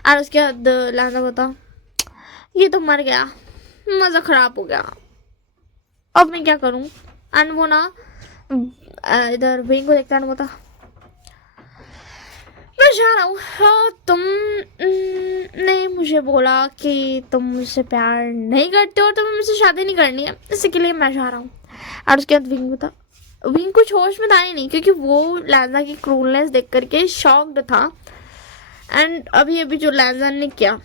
और उसके बाद लैंजा होता ये तो मर गया, मज़ा ख़राब हो गया, अब मैं क्या करूँ। एंड वो ना इधर विंग को देखता है। होता मैं जा रहा हूँ, हाँ, तुमने मुझे बोला कि तुम मुझसे प्यार नहीं करते हो, तुम्हें मुझसे शादी नहीं करनी है, इसी के लिए मैं जा रहा हूँ। और उसके बाद विंग बता विंग कुछ होश में था ही नहीं क्योंकि वो लैंजा की क्रूरनेस देख करके शॉक्ड था। एंड अभी जो लैंजा ने किया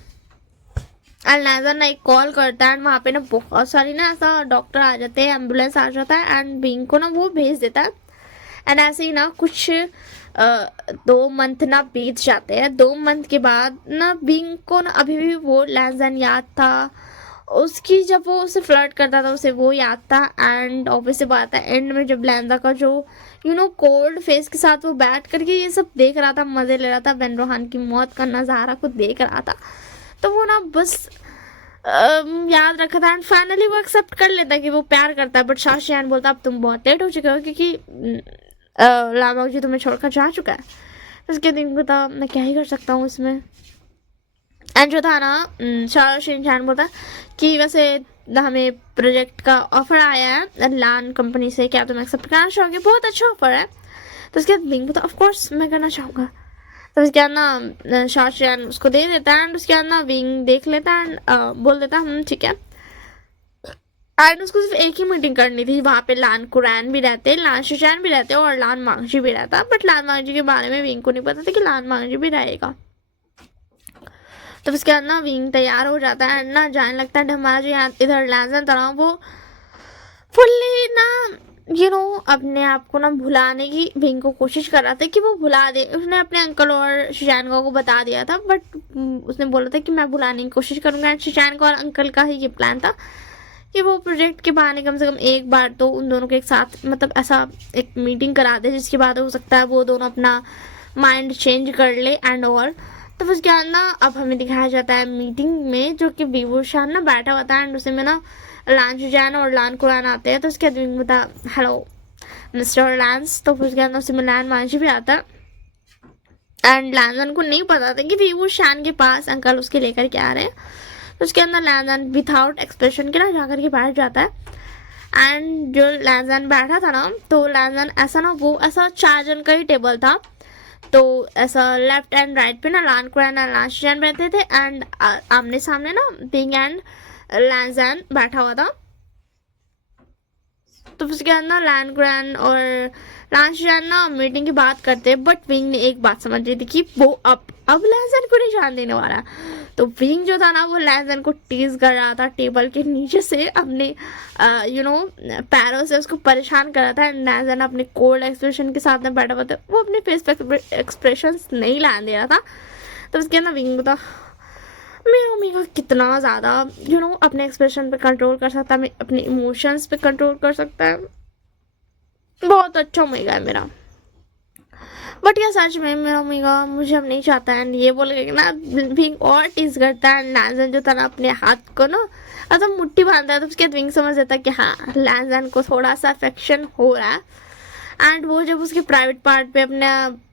एंड लैंजा ना एक कॉल करता है एंड वहाँ पे ना बहुत सारी ना ऐसा डॉक्टर आ जाते हैं, एम्बुलेंस आ जाता है एंड विंग को ना वो भेज देता है। एंड ऐसे ही ना कुछ 2 मंथ ना बीत जाते हैं। 2 मंथ के बाद ना विंग को ना अभी भी वो लैंजन याद था, उसकी जब वो उसे फ्लर्ट करता था उसे वो याद था। एंड ऑब्वियसली बात है एंड में जब लैंजा का जो कोल्ड फेस के साथ वो बैठ करके ये सब देख रहा था, मज़े ले रहा था, वेंड्रोहान की मौत का नज़ारा को देख रहा था, तो वो ना बस याद रखा था एंड फाइनली वो एक्सेप्ट कर लेता कि वो प्यार करता है, बट शाशियान बोलता अब तुम बहुत लेट हो चुके हो क्योंकि लामाक जी तुम्हें छोड़कर जा चुका है। उसके दिन को था मैं क्या ही कर सकता हूँ इसमें। एंड जो था ना शाशियान बोलता कि वैसे हमें प्रोजेक्ट का ऑफर आया है लान कंपनी से, क्या तुम एक्सेप्ट करना चाहोगे, बहुत अच्छा ऑफर है। तो उसके बाद बिंग बोलता ऑफ कोर्स मैं करना चाहूँगा। तो उसके बाद ना शाशियान उसको दे देता है एंड उसके बाद ना विंग देख लेता है एंड बोल देता ठीक है। एंड उसको सिर्फ एक ही मीटिंग करनी थी, वहाँ पे लान कुरैन भी रहते, लान शुशैन भी रहते और लान मांगजी भी रहता, बट लान मांगजी के बारे में विंग को नहीं पता था कि लान मांगजी भी रहेगा। तो उसके बाद ना विंग तैयार हो जाता है एंड ना जाने लगता है हमारा जो यहाँ इधर लैजन तरह वो फुल्ली ना अपने आप को ना भुलाने की विंग को कोशिश कर रहा था कि वो भुला दे। उसने अपने अंकल और शुशैन को बता दिया था, बट उसने बोला था कि मैं भुलाने की कोशिश करूँगा। शुशैन को और अंकल का ही ये प्लान था कि वो प्रोजेक्ट के बहाने कम से कम एक बार तो उन दोनों के एक साथ मतलब ऐसा एक मीटिंग करा दे जिसके बाद हो सकता है वो दोनों अपना माइंड चेंज कर ले एंड ऑल। तो उसके बाद ना अब हमें दिखाया जाता है मीटिंग में जो कि विवोशान ना बैठा हुआ था एंड उसे में ना लान शुजैन और लान कुरान आते हैं। तो उसके बाद बता हेलो मिस्टर लैंस। तो उसके बाद उसे में लैन मांझी भी आता है एंड लैंजन को नहीं पता था कि विवोशान के पास अंकल उसके लेकर के आ रहे हैं। तो उसके अंदर लैंजन विदाउट एक्सप्रेशन के ना जाकर के बैठ जाता है एंड जो लैंजन बैठा था ना तो लैंजन ऐसा ना वो ऐसा 4 जन का ही टेबल था, तो ऐसा लेफ्ट एंड राइट पे ना लान कुरैन और लान शुजैन बैठे थे एंड आमने सामने ना बिंग एंड लैंजन बैठा हुआ था। तो उसके बाद ना लान कुरैन और लान शुजैन ना मीटिंग की बात करते, बट विंग ने एक बात समझ ली थी कि वो अब लैंजन को नहीं जान देने वाला। तो विंग जो था ना वो लैंजन को टीज कर रहा था टेबल के नीचे से अपने पैरों से उसको परेशान कर रहा था एंड लैंजन अपने कोल्ड एक्सप्रेशन के साथ में बैठा हुआ था, वो अपने फेस पे एक्सप्रेशन नहीं लाने दे रहा था। तो उसके अंदर विंग था मेरा ओमेगा कितना ज़्यादा अपने एक्सप्रेशन पे कंट्रोल कर सकता है, अपने इमोशंस पे कंट्रोल कर सकता है, बहुत अच्छा ओमेगा है मेरा। बट या सच में मेरा ओमेगा मुझे अब नहीं चाहता है ये बोल के ना विंग और टीज करता है। लैंजन जो था ना अपने हाथ को ना मतलब मुट्ठी बांधता है, तो उसके बाद विंग समझ जाता है कि हाँ लैंजन को थोड़ा सा अफेक्शन हो रहा है एंड वो जब उसके प्राइवेट पार्ट पे अपने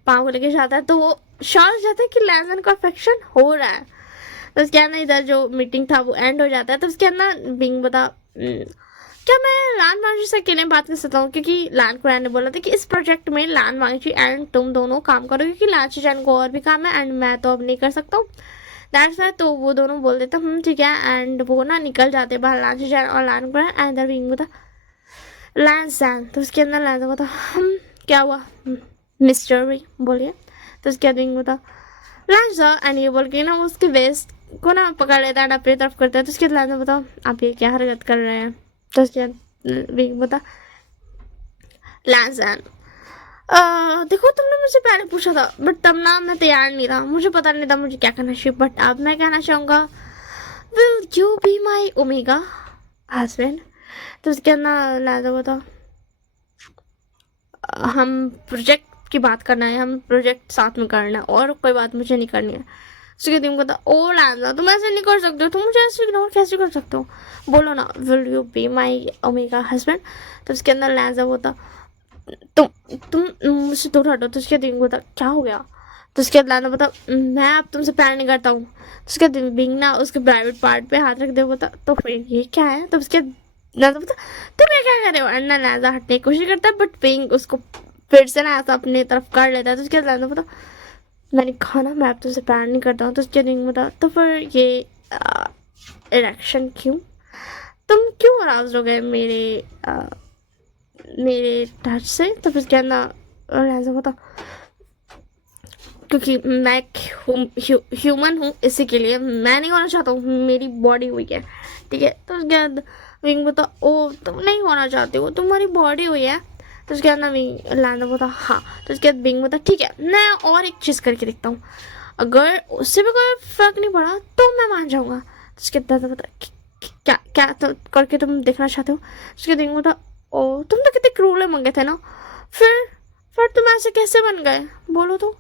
पाँव को लेके जाता है तो वो श्योर जाता है कि लैंजन को अफेक्शन हो रहा है। तो उसके अंदर इधर जो मीटिंग था वो एंड हो जाता है। तो उसके अंदर बिंग बता क्या मैं लान मांझी से अकेले बात कर सकता हूँ, क्योंकि लान कुरैन ने बोला था कि इस प्रोजेक्ट में लान मांझी एंड तुम दोनों काम करो क्योंकि लान शुजैन को और भी काम है एंड मैं तो अब नहीं कर सकता हूँ, दैट्स वाई। तो वो दोनों बोल देते ठीक है एंड वो ना निकल जाते बाहर लान शुजैन और लान कुरैन एंड इधर बिंग बता लैंसन। तो उसके अंदर लैंसन बता क्या हुआ मिस्टर भी बोलिए। तो उसके बाद विंग बता लैंसन एंड ये बोल के ना उसके वेस्ट को ना पकड़ लेता है अपनी तरफ करता है। तो उसके बाद लैंसन बताओ आप ये क्या हरकत कर रहे हैं। तो उसके बाद विंग बता लैंसन देखो तुमने मुझसे पहले पूछा था बट तब ना मैं तैयार नहीं था, मुझे पता नहीं था मुझे क्या करना चाहिए, बट अब मैं कहना चाहूँगा will you be my omega husband. तो उसके अंदर लैंसन बता हम प्रोजेक्ट की बात करना है, हम प्रोजेक्ट साथ में करना है और कोई बात मुझे नहीं करनी है। उसके दिन कहता ओ लैंजा तुम ऐसे नहीं कर सकते हो, तुम मुझे ऐसे इग्नोर कैसे कर सकते हो, बोलो ना will you be my omega husband. तो उसके अंदर लैंजा होता तुम मुझसे दूर हटो। तो उसके दिन होता क्या हो गया। तो उसके बाद लैंजा बता मैं अब तुमसे प्यार नहीं करता हूँ। तो उसके दिन बिंग ना उसके प्राइवेट पार्ट पे हाथ रख दे बोता तो फिर ये क्या है। तो उसके लैंजा बता तुम ये क्या कर रहे हो एंड ना लैंजा हटने की कोशिश करता है बट बिंग उसको फिर से ना ऐसा अपनी तरफ कर लेता है। तो उसके बाद लैंजा बता मैंने कहा ना मैं अब तुमसे प्यार नहीं करता हूँ। तो उसके दिन बता तो फिर ये इरेक्शन क्यों, तुम क्यों नाराज हो गए मेरे टच से। तो फिर उसके अंदर ऐसा बता क्योंकि मैं ह्यूमन हूँ इसी के लिए मैं नहीं होना चाहता हूँ, मेरी बॉडी हुई है ठीक है। तो उसके बाद विंग बता ओ तुम नहीं होना चाहते हो तुम्हारी बॉडी हुई है। तो उसके बाद ना विंग लैंजा बोता हाँ। तो उसके बाद विंग बोता ठीक है मैं और एक चीज़ करके देखता हूँ, अगर उससे भी कोई फर्क नहीं पड़ा तो मैं मान जाऊँगा। तो उसके बाद बता क्या क्या तो करके तुम देखना चाहते हो। उसके बाद विंग बोता ओ तुम तो कितने क्रूर मंगे थे ना, फिर तुम ऐसे कैसे बन गए बोलो तो।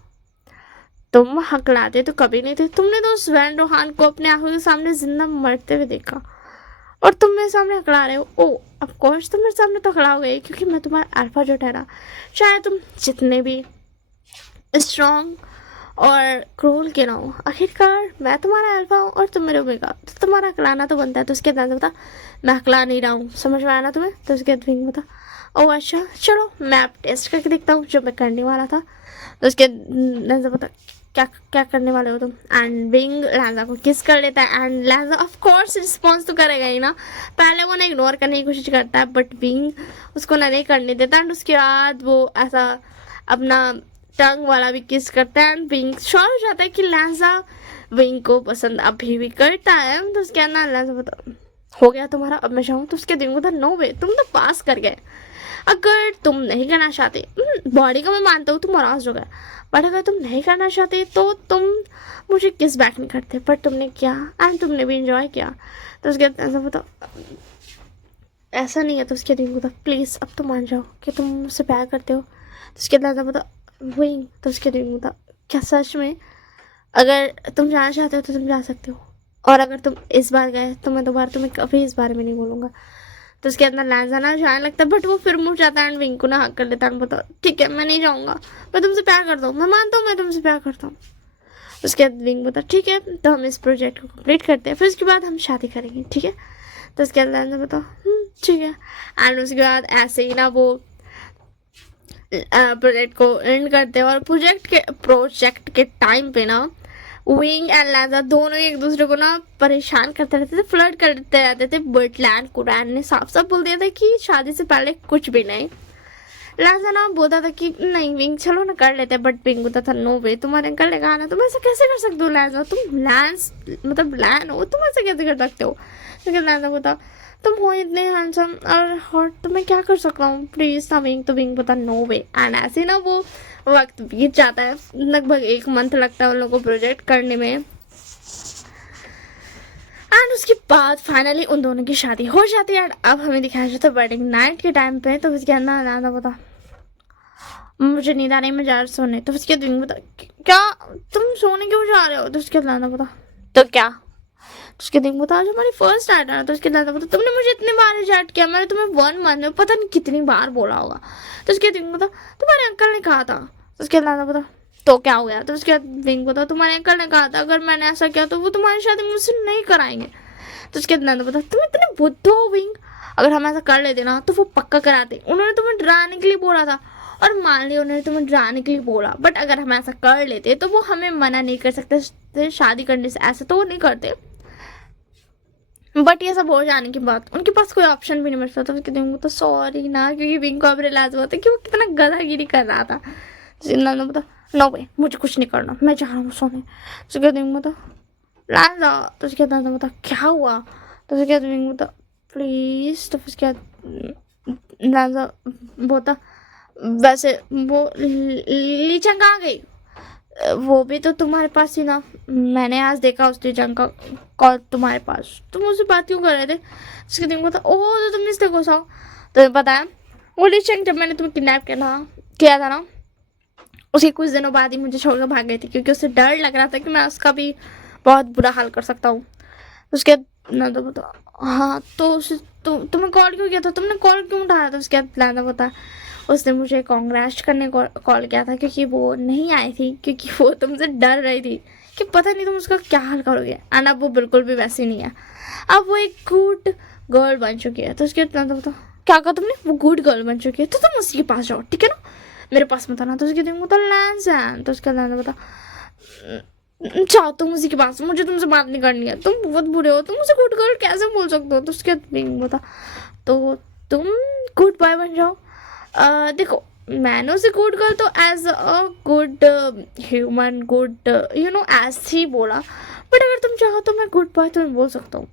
तुम हकलाते तो कभी नहीं थे, तुमने तो उस वैन रोहान को अपने आंखों के सामने जिंदा मरते हुए देखा और तुम मेरे सामने हकला रहे हो। ओ ऑफ कोर्स तुम मेरे सामने तो हकला हो गए क्योंकि मैं तुम्हारा अल्फा जो ठहरा, चाहे तुम जितने भी स्ट्रॉन्ग और क्रूल के ना हो, आखिरकार मैं तुम्हारा अल्फा हूँ और तुम मेरे ओमेगा, तो तुम्हारा हकलाना तो बनता है। तो उसके बाद बता, मैं हकला नहीं रहा हूँ, समझ में आया ना तुम्हें? तो उसके बाद विंग बता, ओह अच्छा चलो मैं अब टेस्ट करके देखता हूँ जो मैं करने वाला था। तो उसके लहजा बता, क्या क्या करने वाले हो तुम? एंड विंग लहजा को किस कर लेता है एंड लहजा ऑफ कोर्स रिस्पॉन्स तो करेगा ही ना। पहले वो ना इग्नोर करने की कोशिश करता है बट विंग उसको ना नहीं करने देता एंड उसके बाद वो ऐसा अपना टंग वाला भी किस करता है एंड विंग श्योर हो जाता है कि लहजा विंग को पसंद अभी भी करता है। तो उसके बाद ना लहजा बता, हो गया तुम्हारा, अब मैं जाऊँ? तो उसके विंग बता, नो वे, तुम तो पास कर गए। अगर तुम नहीं करना चाहते, बॉडी का मैं मानता हूँ तुम नाराज हो गए, बट अगर तुम नहीं करना चाहते तो तुम मुझे किस बैक नहीं करते, पर तुमने किया एंड तुमने भी इंजॉय किया। तो उसके बाद ऐसा बताओ, ऐसा नहीं है। तो उसके दिन बताओ, प्लीज़ अब तो मान जाओ कि तुम मुझसे प्यार करते हो। तो उसके बाद ऐसा बताओ वही। तो उसके दिन बताओ, क्या सच में अगर तुम जाना चाहते हो तो तुम जा सकते हो, और अगर तुम इस बार गए तो मैं दोबारा तुम्हें कभी इस बारे में नहीं बोलूँगा। तो उसके अंदर लहजा ना जाने लगता है बट वो फिर मुड़ जाता है एंड विंग को ना हक कर लेता है। बताओ ठीक है मैं नहीं जाऊँगा, मैं तुमसे प्यार करता हूँ, मैं मानता हूँ मैं तुमसे प्यार करता हूँ। उसके बाद विंग बता, ठीक है तो हम इस प्रोजेक्ट को कंप्लीट करते हैं, फिर उसके बाद हम शादी करेंगे, ठीक है? तो उसके बाद लहजा बताओ ठीक है। एंड उसके बाद ऐसे ही ना वो प्रोजेक्ट को एंड करते हैं और प्रोजेक्ट के टाइम पे ना विंग एंड लैजा दोनों एक दूसरे को ना परेशान करते रहते थे, फ्लर्ट करते रहते थे। बट लैंड कुरैन ने साफ साफ बोल दिया था कि शादी से पहले कुछ भी नहीं। लैजा ना बोलता था कि नहीं विंग चलो ना कर लेते, बट विंग बोलता था नो वे, तुम्हारे अंकल ने कहा ना, तुम ऐसा कैसे कर सकते हो लैजा, तुम लैंस मतलब लैन हो, तुम ऐसा कैसे कर सकते हो? लेकिन लैजा बोलता, तुम हो इतने हैंडसम और हॉट तो मैं क्या कर सकता हूँ प्लीज ना विंग। तो विंग बता नो वे। एंड ऐसे ना वो वक्त बीत जाता है, लगभग 1 मंथ लगता है उन लोगों को प्रोजेक्ट करने में एंड उसके बाद फाइनली उन दोनों की शादी हो जाती है। अब हमें दिखाया जाता है वेडिंग नाइट के टाइम पे। तो उसके अंदर ज़्यादा बता, मुझे नींद आ रही, मैं जा रहा सोने। तो उसके दिन बता, क्या तुम सोने क्यों जा रहे हो? तो उसके बाद बता, तो क्या? तो उसके दिन बता, आज हमारी फर्स्ट नाइट है। तो उसके बाद बता, तुमने मुझे इतनी बार रिजेक्ट किया, मैंने तुम्हें 1 मंथ में पता नहीं कितनी बार बोला होगा। तो उसके दिन बता, तुम्हारे अंकल ने कहा था। तो उसके बाद बता, तो क्या हो गया? तो उसके बाद विंग बता, तुम्हारे अंकल ने कहा था अगर मैंने ऐसा किया तो वो तुम्हारी शादी मुझसे नहीं कराएंगे। तो उसके बाद बता, तुम इतने बुद्ध हो विंग, अगर हम ऐसा कर लेते ना तो वो पक्का कराते। उन्होंने तुम्हें डराने के लिए बोला था और मान लिया उन्होंने तुम्हें डराने के लिए बोला, बट अगर हम ऐसा कर लेते तो वो हमें मना नहीं कर सकते शादी करने से, ऐसा तो वो नहीं करते। बट ये सब हो जाने के बाद उनके पास कोई ऑप्शन भी नहीं बचता। तो उसके दिन तो सॉरी ना, क्योंकि विंग को अब रियलाइज हुआ था कि वो कितना गधागिरी कर रहा था। जिंदा ने बता, नो वे, मुझे कुछ नहीं करना, मैं जा रहा हूँ सोने। तो उसके दिन बता, लाजा। तो उसके बाद बता, क्या हुआ? तो उसके बाद बता, प्लीज। तो उसके बाद लाजा बोता, वैसे वो लीचंग आ गई, वो भी तो तुम्हारे पास ही ना, मैंने आज देखा उस लीचंग का कॉल तुम्हारे पास, तुम मुझसे बात क्यों कर रहे थे? उसके दिन बता, ओह तो तुमने इसलिए गुस्सा हो। तो पता है वो लीचंग जब मैंने तुम्हें किडनैप किया था ना, उसके कुछ दिनों बाद ही मुझे छोड़कर भाग गई थी, क्योंकि उसे डर लग रहा था कि मैं उसका भी बहुत बुरा हाल कर सकता हूँ। उसके ना तो बता, हाँ तो उसे तुम्हें कॉल क्यों किया था, तुमने कॉल क्यों उठाया था? उसके बाद लाना बता, उसने मुझे कांग्रेस करने को कॉल किया था क्योंकि वो नहीं आई थी, क्योंकि वो तुमसे डर रही थी कि पता नहीं तुम उसका क्या हाल करोगे। एंड अब वो बिल्कुल भी वैसी नहीं है, अब वो एक गुड गर्ल बन चुकी है। तो उसके बाद बता, क्या कहा तुमने? वो गुड गर्ल बन चुकी है तो तुम उसी के पास जाओ, ठीक है ना, मेरे पास मत आना। तो उसके दिन बता, लैंस है। तो उसके बाद बता, जाओ तुम उसी के पास, मुझे तुमसे बात नहीं करनी है, तुम बहुत बुरे हो, तुम उसे गुड गर्ल कैसे बोल सकते हो? तो उसके बाद बता, तो तुम गुड बॉय बन जाओ। देखो मैंने उसे गुड गर्ल तो as a good human, good you know as he बोला, बट अगर तुम चाहो तो मैं गुड बॉय तुम्हें बोल सकता हूँ,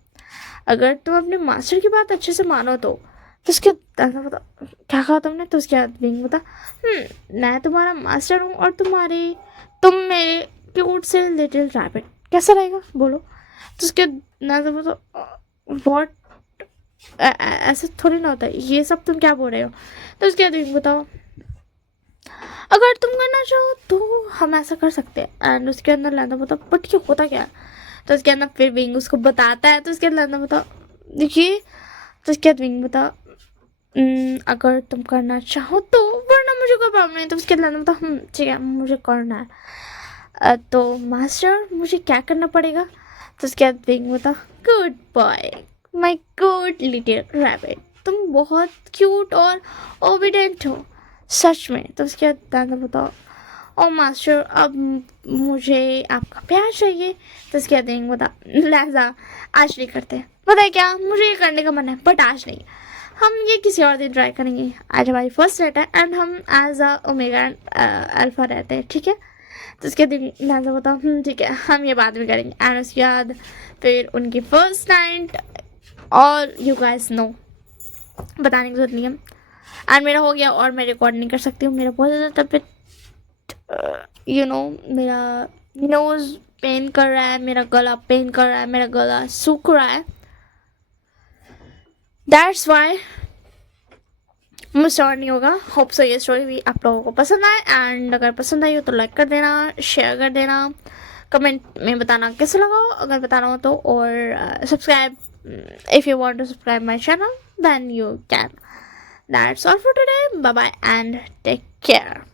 अगर तुम अपने मास्टर की बात अच्छे से मानो तो। उसके बता, क्या कहा तुमने? तो उसके बाद बता, मैं तुम्हारा मास्टर हूँ और तुम मेरे क्यूट से लिटिल रैबिट, कैसा रहेगा बोलो? तो उसके बता, वॉट, ऐसा थोड़ी ना होता है, ये सब तुम क्या बोल रहे हो? तो उसके बाद बताओ, अगर तुम करना चाहो तो हम ऐसा कर सकते हैं। एंड उसके अंदर लेना बता, बट ये होता क्या है? तो उसके अंदर फिर विंग उसको बताता है, तो उसके अंदर लेना बता, देखिए, तो उसके बाद विंग बता, अगर तुम करना चाहो तो, वरना मुझे कोई प्रॉब्लम नहीं। तो उसके बाद लेना बता, ठीक है मुझे करना है। तो मास्टर मुझे क्या करना पड़ेगा? तो उसके बाद विंग बता, good boy, my good little rabbit, तुम बहुत क्यूट और ओबीडेंट हो सच में। तो उसके बाद दादा बताओ, ओ मास्टर अब मुझे आपका प्यार चाहिए। तो उसके बाद विंग बता, लिहाजा आज नहीं करते, पता है क्या, मुझे ये करने का मन है बट आज नहीं, हम ये किसी और दिन ट्राई करेंगे। आज हमारी फर्स्ट डेट है एंड हम एज अ ओमेगा अल्फा रहते हैं, ठीक है? तो उसके दिन लिहाजा बताओ, ठीक है हम ये बाद में करेंगे। एंड उसके बाद फिर उनकी फर्स्ट नाइट, और यू गाइस नो, बताने की जरूरत नहीं है। एंड मेरा हो गया और मैं रिकॉर्ड नहीं कर सकती हूँ, मेरा बहुत ज़्यादा तबीयत मेरा नोज़ पेन कर रहा है, मेरा गला पेन कर रहा है, मेरा गला सूख रहा है। दैट्स वाई मुझसे और नहीं होगा। होप सो ये स्टोरी भी आप लोगों को पसंद आए, एंड अगर पसंद आई हो तो लाइक कर देना, शेयर कर देना, कमेंट में बताना कैसा लगा हो अगर बताना हो तो, और subscribe if you want to subscribe my channel then you can. That's all for today. Bye bye and take care.